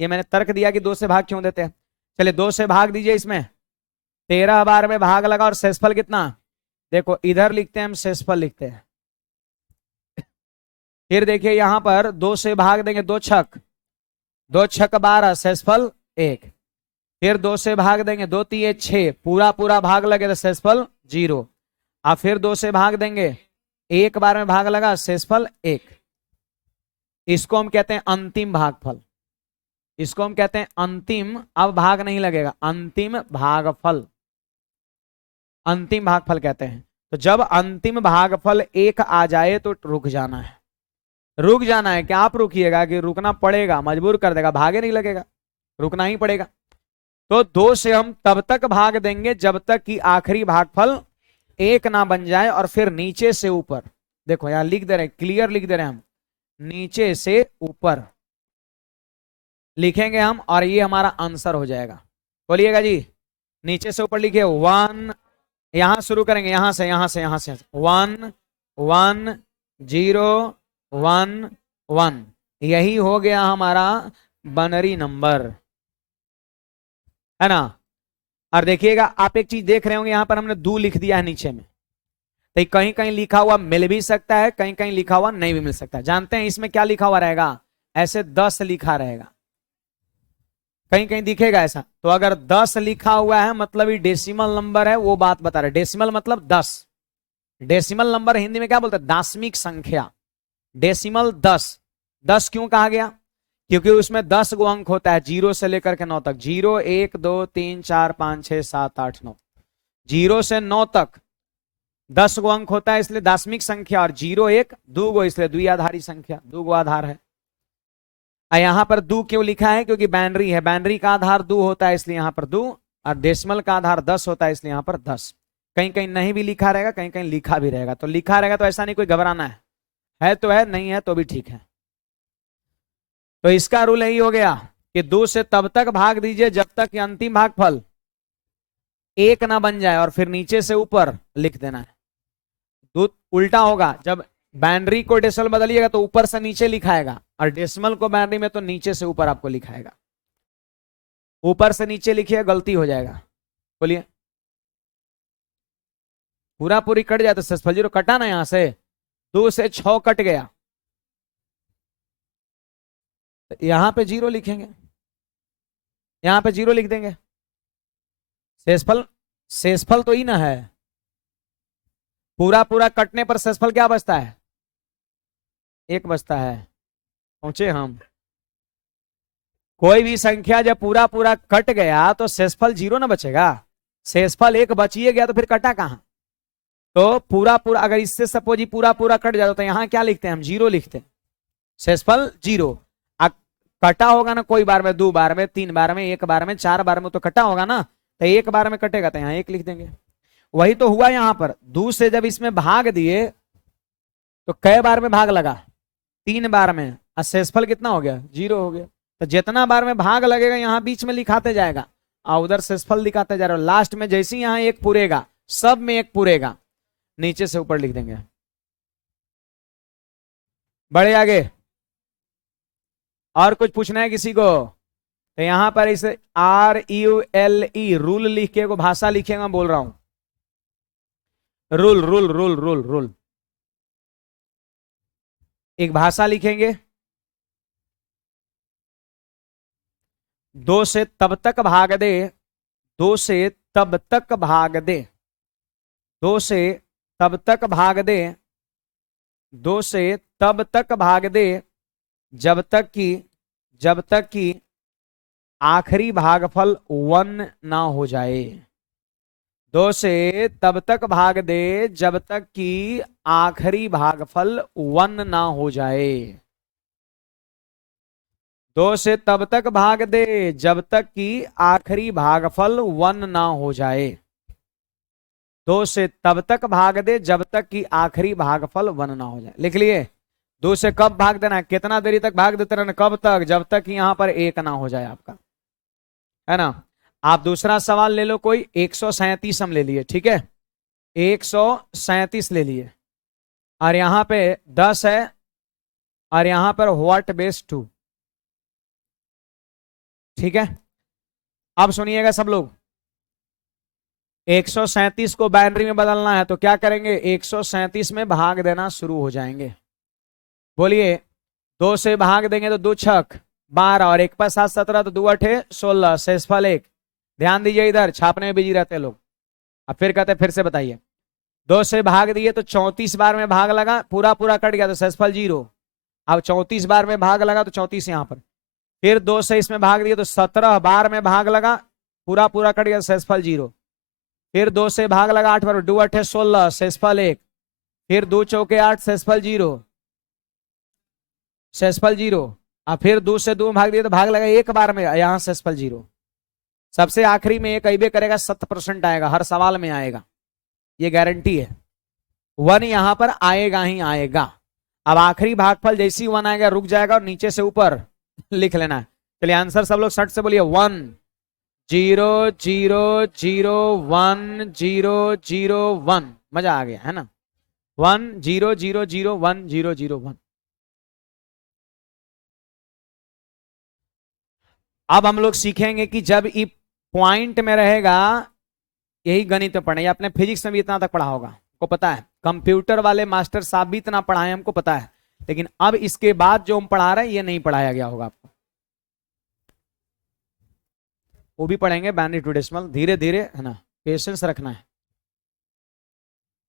ये मैंने तर्क दिया कि 2 से भाग क्यों देते हैं। चलिए 2 से भाग दीजिए, इसमें 13 बार में भाग लगा, और शेषफल कितना, देखो इधर लिखते हैं हम, शेषफल लिखते हैं। फिर देखिए यहां पर 2 से भाग देंगे, 2 छक 2 छक 12, शेषफल 1। फिर 2 से भाग देंगे, 2 3 6, पूरा पूरा भाग लगे तो शेषफल 0। अब फिर 2 से भाग देंगे, एक बार में भाग लगा, शेषफल 1। इसको हम कहते हैं अंतिम भागफल, इसको हम कहते हैं अंतिम, अब भाग नहीं लगेगा, अंतिम भागफल, अंतिम भागफल कहते हैं। तो जब अंतिम भागफल 1 आ जाए तो रुक जाना है, रुक जाना है। क्या आप रुकिएगा, कि रुकना पड़ेगा, मजबूर कर देगा, भागे नहीं लगेगा, रुकना ही पड़ेगा। तो 2 से हम तब तक भाग देंगे जब तक कि आखिरी भागफल 1 ना बन जाए। और फिर नीचे से ऊपर, देखो यहां लिख दे रहे हैं, क्लियर लिख दे रहे हैं हम, नीचे से ऊपर लिखेंगे हम, और ये हमारा आंसर हो जाएगा। बोलिएगा जी, नीचे से ऊपर लिखिए 1, यहां शुरू करेंगे, यहां से 1 1 1 0 1 1, यही हो गया हमारा बाइनरी नंबर, है ना। और देखिएगा आप एक चीज देख रहे होंगे, यहां पर हमने 2 लिख दिया है नीचे में, तो कहीं कहीं लिखा हुआ मिल भी सकता है, कहीं कहीं लिखा हुआ नहीं भी मिल सकता है। जानते हैं इसमें क्या लिखा हुआ रहेगा, ऐसे 10 लिखा रहेगा, कहीं कहीं दिखेगा ऐसा। तो अगर 10 लिखा हुआ है मतलब ये डेसिमल नंबर है, वो बात बता रहे। डेसिमल मतलब 10, डेसिमल नंबर हिंदी में क्या बोलते हैं, दशमिक संख्या। डेसिमल 10, 10 क्यों कहा गया, क्योंकि उसमें 10 गो अंक होता है, 0 से लेकर के 9 तक। 0 1 2 3 4 5 6 7 8 9, 0 से 9 तक 10 गो अंक होता है, इसलिए दशमिक संख्या। और 0 1 2 गो, इसलिए द्विआधारी संख्या, 2 गो आधार है। यहां पर 2 क्यों लिखा है, क्योंकि बाइनरी है, बाइनरी का आधार 2 होता है, इसलिए यहां पर 2। और डेसिमल का आधार 10 होता है, इसलिए यहां पर 10। कहीं कहीं नहीं भी लिखा रहेगा, कहीं कहीं लिखा भी रहेगा। तो लिखा रहेगा तो ऐसा नहीं कोई घबराना है तो है, नहीं है तो भी ठीक है। तो इसका रूल यही हो गया कि 2 से तब तक भाग दीजिए जब तक कि अंतिम भागफल 1 ना बन जाए, और फिर नीचे से ऊपर लिख देना है। उल्टा होगा, जब बाइनरी को डेसिमल बदलिएगा तो ऊपर से नीचे लिखाएगा, और डेसिमल को बाइनरी में तो नीचे से ऊपर आपको लिखाएगा। ऊपर से नीचे लिखिए, गलती हो जाएगा। बोलिए, पूरा पूरी कट जाए तो सक्सेसफुल 0 कटा ना, यहां से 2 से 6 कट गया, यहां पे 0 लिखेंगे, यहां पे 0 लिख देंगे। शेषफल, शेषफल तो ही ना है, पूरा पूरा कटने पर शेषफल क्या बचता है, 1 बचता है। पहुंचे हम, कोई भी संख्या जब पूरा पूरा कट गया तो शेषफल 0 ना बचेगा, शेषफल 1 बचिए गया तो फिर कटा कहां। तो पूरा पूरा, अगर इससे सपोज ही पूरा पूरा कट जाता तो यहां क्या लिखते हैं हम, 0 लिखते हैं, शेषफल 0। कटा होगा ना, कोई बार में, 2 बार में, 3 बार में, 1 बार में, 4 बार में, तो कटा होगा ना। तो 1 बार में कटेगा तो यहाँ 1 लिख देंगे। वही तो हुआ यहां पर, 2 से जब इसमें भाग दिए तो कई बार में भाग लगा, 3 बार में, और शेषफल कितना हो गया, 0 हो गया। तो जितना बार में भाग लगेगा यहाँ बीच में लिखाते जाएगा, और उधर शेषफल दिखाते जा रहा है। लास्ट में जैसे ही यहाँ 1 पूरेगा, सब में 1 पूरेगा, नीचे से ऊपर लिख देंगे। बढ़े आगे, और कुछ पूछना है किसी को। तो यहां पर इसे RULE रूल लिख के को भाषा लिखेगा, बोल रहा हूं, rule rule rule rule rule, एक भाषा लिखेंगे। 2 से तब तक भाग दे, 2 से तब तक भाग दे, 2 से तब तक भाग दे, 2 से तब तक भाग दे, जब तक कि आखिरी भागफल 1 ना हो जाए। 2 से तब तक भाग दे जब तक कि आखिरी भागफल 1 ना हो जाए। 2 से तब तक भाग दे जब तक कि आखिरी भागफल 1 ना हो जाए। 2 से तब तक भाग दे जब तक कि आखिरी भागफल 1 ना हो जाए। लिख लिए, 2 से कब भाग देना है, कितना देरी तक भाग देते रहना, कब तक, जब तक यहां पर 1 ना हो जाए आपका, है ना। आप दूसरा सवाल ले लो, कोई 137 हम ले लिए, ठीक है, 137 ले लिए, और यहां पे 10 है, और यहां पर व्हाट बेस 2, ठीक है। अब सुनिएगा सब लोग, 137 को बाइनरी में बदलना है तो क्या करेंगे, 137 में भाग देना शुरू हो जाएंगे। बोलिए, 2 से भाग देंगे तो 2 छक 12, और 1 पर 7 17, तो 2 अठे 16, शेषफल 1। ध्यान दीजिए, इधर छापने में बिजी रहते लोग। अब फिर कहते फिर से बताइए, 2 से भाग दिए तो 34 बार में भाग लगा, पूरा पूरा कट गया तो शेषफल 0। अब 34 बार में भाग लगा तो 34 यहां पर, फिर 2 से इसमें भाग दिए तो 17 बार में भाग लगा, पूरा पूरा कट गया तो शेषफल 0। फिर 2 से भाग लगा 8 बार, 2 अठे 16, शेषफल 1। फिर 2 चौके 8, शेषफल 0, शेषफल 0। अब फिर 2 से 2 में भाग दिए तो भाग लगा 1 बार में, यहां शेषफल 0। सबसे आखिरी में एक अबे करेगा, 7% आएगा, हर सवाल में आएगा, ये गारंटी है। 1 यहां पर आएगा ही आएगा। अब आखिरी भागफल जैसी 1 आएगा रुक जाएगा, और नीचे से ऊपर लिख लेना है। चलिए आंसर सब लोग सट से बोलिए, 1 0 0 0 1 0 0 1। मजा आ गया है ना, 1 0 0 0 1 0 0 1। अब हम लोग सीखेंगे कि जब ई पॉइंट में रहेगा, यही गणित में पढ़े, आपने फिजिक्स में भी इतना तक पढ़ा होगा, को पता है, कंप्यूटर वाले मास्टर साहब भी इतना पढ़ाए हमको पता है, लेकिन अब इसके बाद जो हम पढ़ा रहे हैं ये नहीं पढ़ाया गया होगा आपको, वो भी पढ़ेंगे बाइनरी टू डेसिमल धीरे धीरे, है ना, पेशेंस रखना है।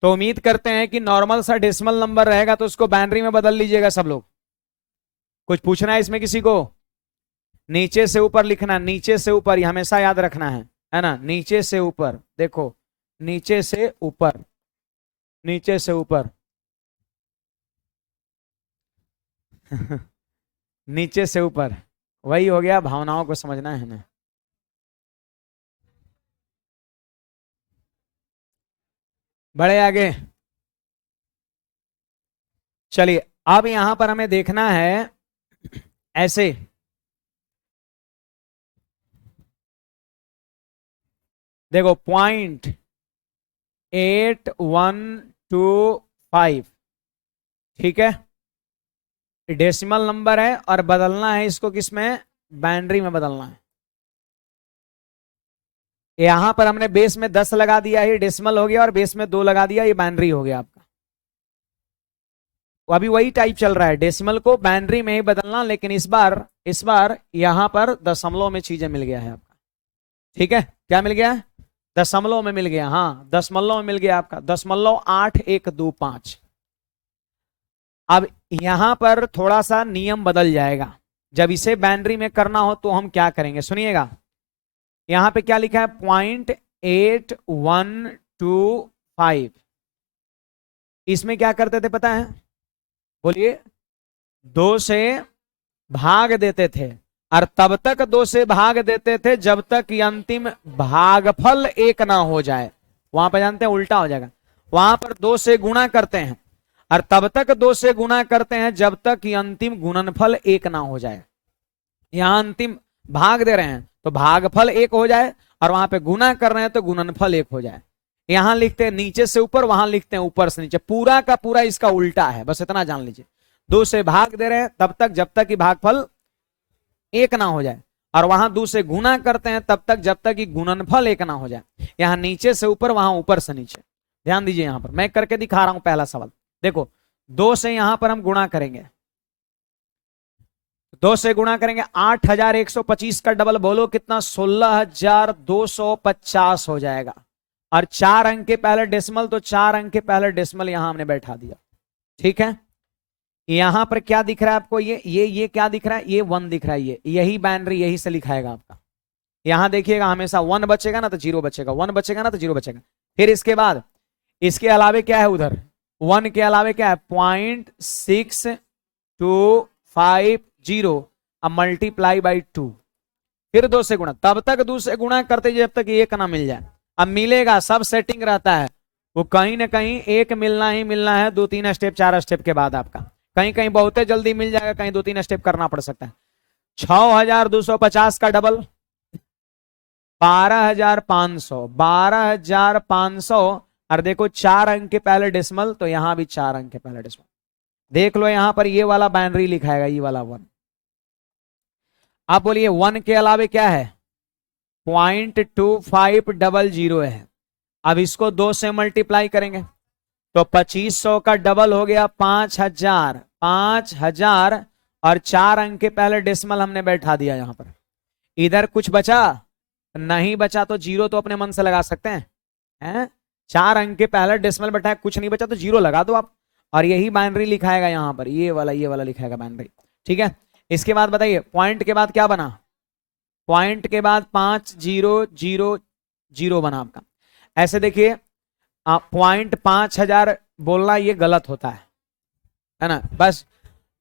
तो उम्मीद करते हैं कि नॉर्मल सा डेसिमल नंबर रहेगा तो उसको बाइनरी में बदल लीजिएगा सब लोग। कुछ पूछना है इसमें किसी को? नीचे से ऊपर लिखना, नीचे से ऊपर, ये हमेशा याद रखना है ना, नीचे से ऊपर, देखो नीचे से ऊपर, नीचे से ऊपर नीचे से ऊपर, वही हो गया, भावनाओं को समझना है ना। बड़े आगे, चलिए अब यहां पर हमें देखना है ऐसे, देखो 0.8125, ठीक है, डेसिमल नंबर है और बदलना है इसको किसमें, बाइनरी में बदलना है। यहां पर हमने बेस में 10 लगा दिया, ये डेसिमल हो गया, और बेस में 2 लगा दिया, ये बाइनरी हो गया आपका। तो अभी वही टाइप चल रहा है, डेसिमल को बाइनरी में ही बदलना, लेकिन इस बार यहां पर दशमलव में चीजें मिल गया है आपका, ठीक है, क्या मिल गया, दशमलव में मिल गया, हाँ दशमलव में मिल गया आपका, 0.8125। अब यहां पर थोड़ा सा नियम बदल जाएगा, जब इसे बाइनरी में करना हो तो हम क्या करेंगे, सुनिएगा, यहां पे क्या लिखा है, 0.8125, इसमें क्या करते थे पता है, बोलिए, 2 से भाग देते थे, और तब तक 2 से भाग देते थे जब तक ये अंतिम भागफल 1 ना हो जाए। वहां पर जानते हैं उल्टा हो जाएगा, वहां पर 2 से गुणा करते हैं, और तब तक 2 से गुणा करते हैं जब तक ये अंतिम गुणनफल 1 ना हो जाए। यहां अंतिम भाग दे रहे हैं तो भागफल 1 हो जाए, और वहां पे गुणा कर रहे हैं तो गुणनफल 1 हो जाए। यहां लिखते हैं नीचे से ऊपर, वहां लिखते हैं ऊपर से नीचे, पूरा का पूरा इसका उल्टा है, बस इतना जान लीजिए। 2 से भाग दे रहे हैं तब तक जब तक कि भागफल 1 ना हो जाए, और वहां 2 से गुणा करते हैं तब तक जब तक कि गुणनफल 1 ना हो जाए। यहां नीचे से ऊपर, वहां ऊपर से नीचे, ध्यान दीजिए, यहां पर मैं करके दिखा रहा हूं पहला सवाल, देखो 2 से यहां पर हम गुणा करेंगे, 2 से गुणा करेंगे, 8125 का डबल बोलो कितना, 16250 हो जाएगा, और 4 अंक के पहले डेसिमल, तो 4 अंक के पहले डेसिमल यहां हमने बैठा दिया, ठीक है। यहां पर क्या दिख रहा है आपको, ये क्या दिख रहा है, ये 1 दिख रहा है, ये यही बाइनरी यही से लिखाएगा आपका। यहां देखिएगा हमेशा 1 बचेगा ना तो 0 बचेगा, 1 बचेगा ना तो 0 बचेगा। फिर इसके बाद इसके अलावे क्या है उधर, 1 के अलावे क्या है, 0.6250, अब मल्टीप्लाई बाई 2, फिर 2 से गुणा, तब तक 2 से गुणा करते जब तक 1 ना मिल जाए। अब मिलेगा, सब सेटिंग रहता है, वो कहीं ना कहीं 1 मिलना ही मिलना है, 2-3 स्टेप 4 स्टेप के बाद आपका, कहीं कहीं बहुत जल्दी मिल जाएगा, कहीं 2-3 स्टेप करना पड़ सकता है। 6250 का डबल 12500, 12500, और देखो 4 अंक के पहले डेसिमल, तो यहां भी 4 अंक के पहले डेसिमल, देख लो यहां पर ये वाला बाइनरी लिखाएगा, ये वाला 1। आप बोलिए 1 के अलावे क्या है, 0.2500 है। अब इसको 2 से मल्टीप्लाई करेंगे तो 2500 का डबल हो गया 5000, 5000, और 4 अंक के पहले डेसिमल हमने बैठा दिया यहां पर। इधर कुछ बचा नहीं, बचा तो 0 तो अपने मन से लगा सकते हैं, 4 अंक के पहले डेसिमल बैठा है, कुछ नहीं बचा तो 0 लगा दो आप, और यही बाइनरी लिखाएगा यहां पर, ये वाला लिखाएगा बाइनरी, ठीक है। इसके बाद बताइए, पॉइंट के बाद क्या बना, पॉइंट के बाद 5000 बना आपका। ऐसे देखिए, 5000 बोलना ये गलत होता है ना, बस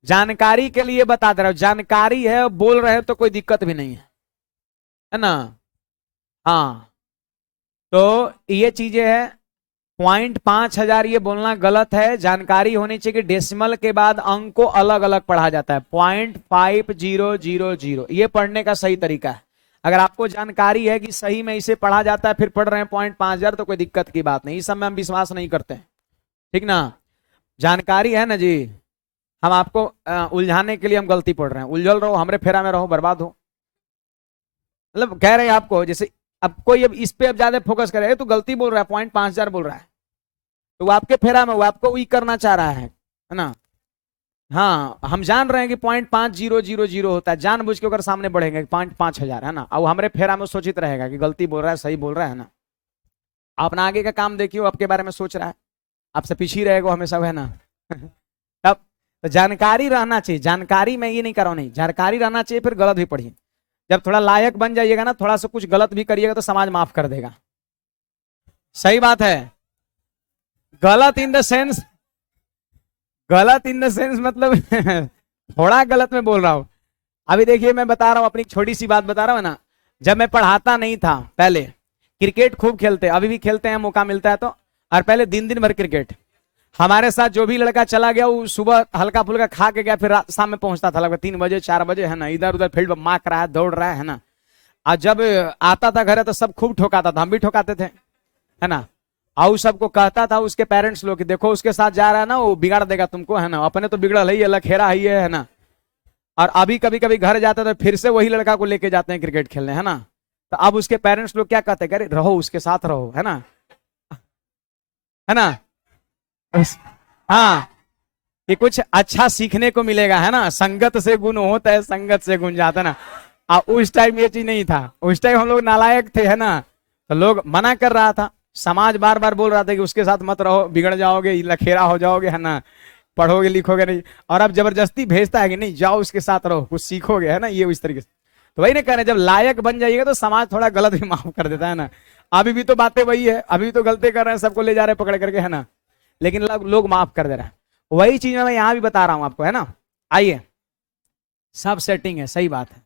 जानकारी के लिए बता दे रहा हूं, जानकारी है, बोल रहे हो तो कोई दिक्कत भी नहीं है ना, हाँ। तो ये चीजें है, 5000 ये बोलना गलत है, जानकारी होनी चाहिए कि डेसिमल के बाद अंक को अलग अलग पढ़ा जाता है, 0.5000 ये पढ़ने का सही तरीका है। अगर आपको जानकारी है कि सही में इसे पढ़ा जाता है, फिर पढ़ रहे हैं 0.5000, तो कोई दिक्कत की बात नहीं, इस समय हम विश्वास नहीं करते हैं, ठीक ना, जानकारी है ना जी, हम आपको उलझाने के लिए हम गलती पढ़ रहे हैं, उलझल रहो, हमरे फेरा में रहो, बर्बाद हो। मतलब कह रहे हैं आपको, जैसे अब कोई अब इस पे अब ज्यादा फोकस करे तो गलती बोल रहा है, 0.5000 बोल रहा है, तो वो आपके फेरा में, वो आपको वीक करना चाह रहा है ना। हाँ हम जान रहे हैं कि 0.5000 होता है, जानबूझ के अगर सामने बढ़ेंगे 5,5000 है ना, अब हमारे फेरा में सोचित रहेगा कि गलती बोल रहा है सही बोल रहा है ना। अपना आगे का काम देखिए, वो आपके बारे में सोच रहा है, आपसे पीछे ही रहेगा हमेशा, है ना। तब तो जानकारी रहना चाहिए, जानकारी में ये नहीं करो, नहीं जानकारी रहना चाहिए, फिर गलत भी पढ़िए। जब थोड़ा लायक बन जाइएगा ना, थोड़ा सा कुछ गलत भी करिएगा तो समाज माफ कर देगा। सही बात है। गलत इन द सेंस, गलत इन द सेंस मतलब थोड़ा गलत मैं बोल रहा हूं। अभी देखिए मैं बता रहा हूं, अपनी छोटी सी बात बता रहा हूं ना। जब मैं पढ़ाता नहीं था पहले, क्रिकेट खूब खेलते, अभी भी खेलते हैं, मौका मिलता है तो। और पहले दिन दिन भर क्रिकेट, हमारे साथ जो भी लड़का चला गया वो सुबह हल्का फुल्का खा के गया, फिर रात शाम में पहुंचता था लगभग 3 बजे 4 बजे, है ना, इधर उधर फील्ड पर मार रहा है, दौड़ रहा है ना। और जब आता था घर तो सब खूब ठोकाता था, हम भी ठोकाते थे, है ना। और सबको कहता था उसके पेरेंट्स लोग कि देखो उसके साथ जा रहा है ना, वो बिगाड़ देगा तुमको, है ना, अपने तो बिगड़ल ही है, लखेरा ही है ना। और अभी कभी कभी घर जाते तो फिर से वही लड़का को लेके जाते हैं क्रिकेट खेलने, है ना। तो अब उसके पेरेंट्स लोग क्या कहते हैं, रहो उसके साथ रहो, है ना, है ना। हाँ, कि कुछ अच्छा सीखने को मिलेगा, है ना, संगत से गुण होता है, संगत से गुण जाता है ना। उस टाइम ये चीज नहीं था, उस टाइम हम लोग नालायक थे, है ना। तो लोग मना कर रहा था, समाज बार बार बोल रहा था कि उसके साथ मत रहो, बिगड़ जाओगे, लखेरा हो जाओगे, है ना, पढ़ोगे लिखोगे नहीं। और अब जबरदस्ती भेजता है कि नहीं जाओ उसके साथ रहो, कुछ सीखोगे, है ना, ये इस तरीके से। तो वही ना कह रहे, जब लायक बन जाइएगा तो समाज थोड़ा गलत भी माफ कर देता है ना। अभी भी तो बातें वही है, अभी भी तो गलती कर रहे हैं, सबको ले जा रहे हैं पकड़ करके, है ना, लेकिन लोग माफ कर दे रहे हैं। वही चीज मैं यहां भी बता रहा हूं आपको, है ना। आइए, सब सेटिंग है, सही बात है।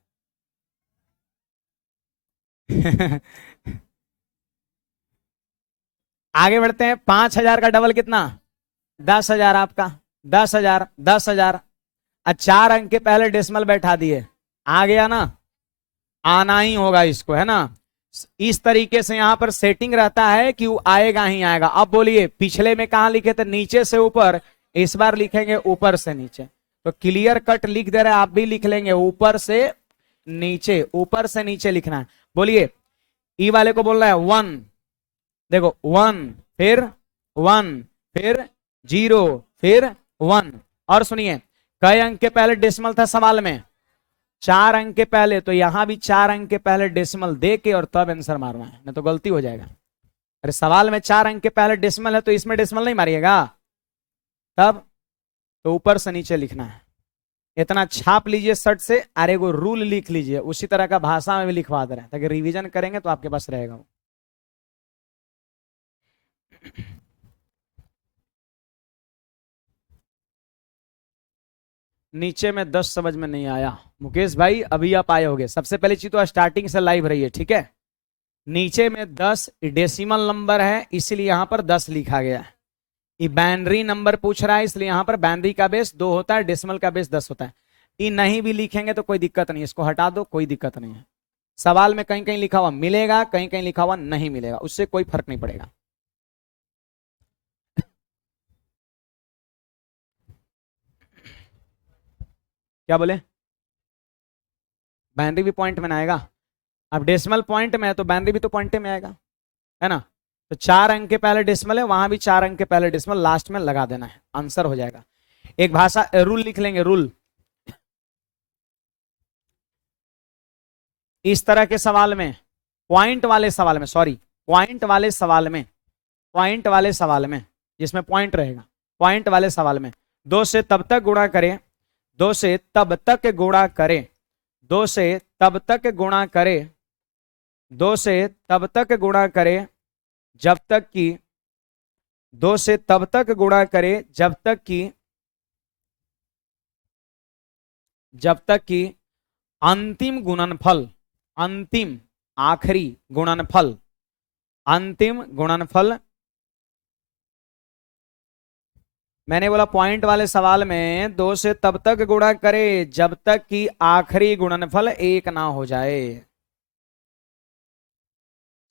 आगे बढ़ते हैं। 5,000 का डबल कितना? 10,000 आपका, 10,000, 10,000। 4 अंक के पहले डेसिमल बैठा दिए, आ गया ना, आना ही होगा इसको, है ना। इस तरीके से यहां पर सेटिंग रहता है कि वो आएगा ही आएगा। अब बोलिए, पिछले में कहां लिखे थे, नीचे से ऊपर, इस बार लिखेंगे ऊपर से नीचे। तो क्लियर कट लिख दे रहे हैं, आप भी लिख लेंगे, ऊपर से नीचे, ऊपर से नीचे लिखना है। बोलिए, ई वाले को बोल रहा है 1, देखो 1, फिर 1, फिर 0, फिर 1। और सुनिए, कई अंक के पहले डेसिमल था सवाल में? 4 अंक के पहले, तो यहां भी 4 अंक के पहले डेसिमल दे के और तब आंसर मारना है, नहीं तो गलती हो जाएगा। अरे सवाल में 4 अंक के पहले डेसिमल है तो इसमें डेसिमल नहीं मारिएगा, तब तो ऊपर से नीचे लिखना है। इतना छाप लीजिए सट से, अरे वो रूल लिख लीजिए, उसी तरह का भाषा में भी लिखवा दे रहे हैं ताकि रिवीजन करेंगे तो आपके पास रहेगा वो। नीचे में 10 समझ में नहीं आया मुकेश भाई, अभी आप आए होगे। सबसे पहली चीज तो स्टार्टिंग से लाइव रहिए, ठीक है। नीचे में 10 डेसिमल नंबर है, इसलिए यहां पर 10 लिखा गया है। ये बाइनरी नंबर पूछ रहा है, इसलिए यहां पर बाइनरी का बेस 2 होता है, डेसिमल का बेस 10 होता है। ये नहीं भी लिखेंगे तो कोई दिक्कत नहीं, इसको हटा दो, कोई दिक्कत नहीं है। सवाल में कहीं कहीं लिखा हुआ मिलेगा, कहीं कहीं लिखा हुआ नहीं मिलेगा, उससे कोई फर्क नहीं पड़ेगा। क्या बोले? बाइनरी भी पॉइंट में ना आएगा? अब डेसिमल पॉइंट में है तो बाइनरी भी तो पॉइंट में आएगा, है ना। तो 4 अंक के पहले डेसिमल है, वहां भी 4 अंक के पहले डेसिमल लास्ट में लगा देना है, आंसर हो जाएगा। एक भाषा रूल लिख लेंगे, रूल। इस तरह के सवाल में, पॉइंट वाले सवाल में, सॉरी, पॉइंट वाले सवाल में, पॉइंट वाले सवाल में, जिसमें पॉइंट रहेगा, पॉइंट वाले सवाल में 2 से तब तक गुणा करें, 2 से तब तक गुणा करें, 2 से तब तक गुणा करें, 2 से तब तक गुणा करें जब तक कि, 2 से तब तक गुणा करें जब तक कि, जब तक कि अंतिम गुणनफल, अंतिम आखिरी गुणनफल, अंतिम गुणनफल, मैंने बोला पॉइंट वाले सवाल में 2 से तब तक गुणा करे जब तक कि आखिरी गुणनफल 1 ना हो जाए,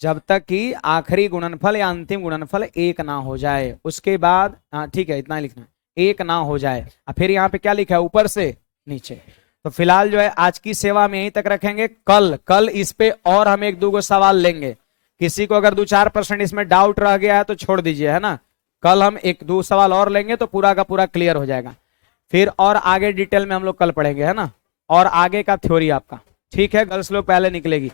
जब तक कि आखिरी गुणनफल या अंतिम गुणनफल 1 ना हो जाए। उसके बाद ठीक है, इतना ही लिखना, 1 ना हो जाए। और फिर यहाँ पे क्या लिखा है, ऊपर से नीचे। तो फिलहाल जो है आज की सेवा में यहीं तक रखेंगे। कल कल इस पे और हम एक दो सवाल लेंगे। किसी को अगर 2-4% इसमें डाउट रह गया है तो छोड़ दीजिए, है ना। कल हम एक दो सवाल और लेंगे तो पूरा का पूरा क्लियर हो जाएगा। फिर और आगे डिटेल में हम लोग कल पढ़ेंगे, है ना, और आगे का थ्योरी आपका। ठीक है, गर्ल्स लोग पहले निकलेगी।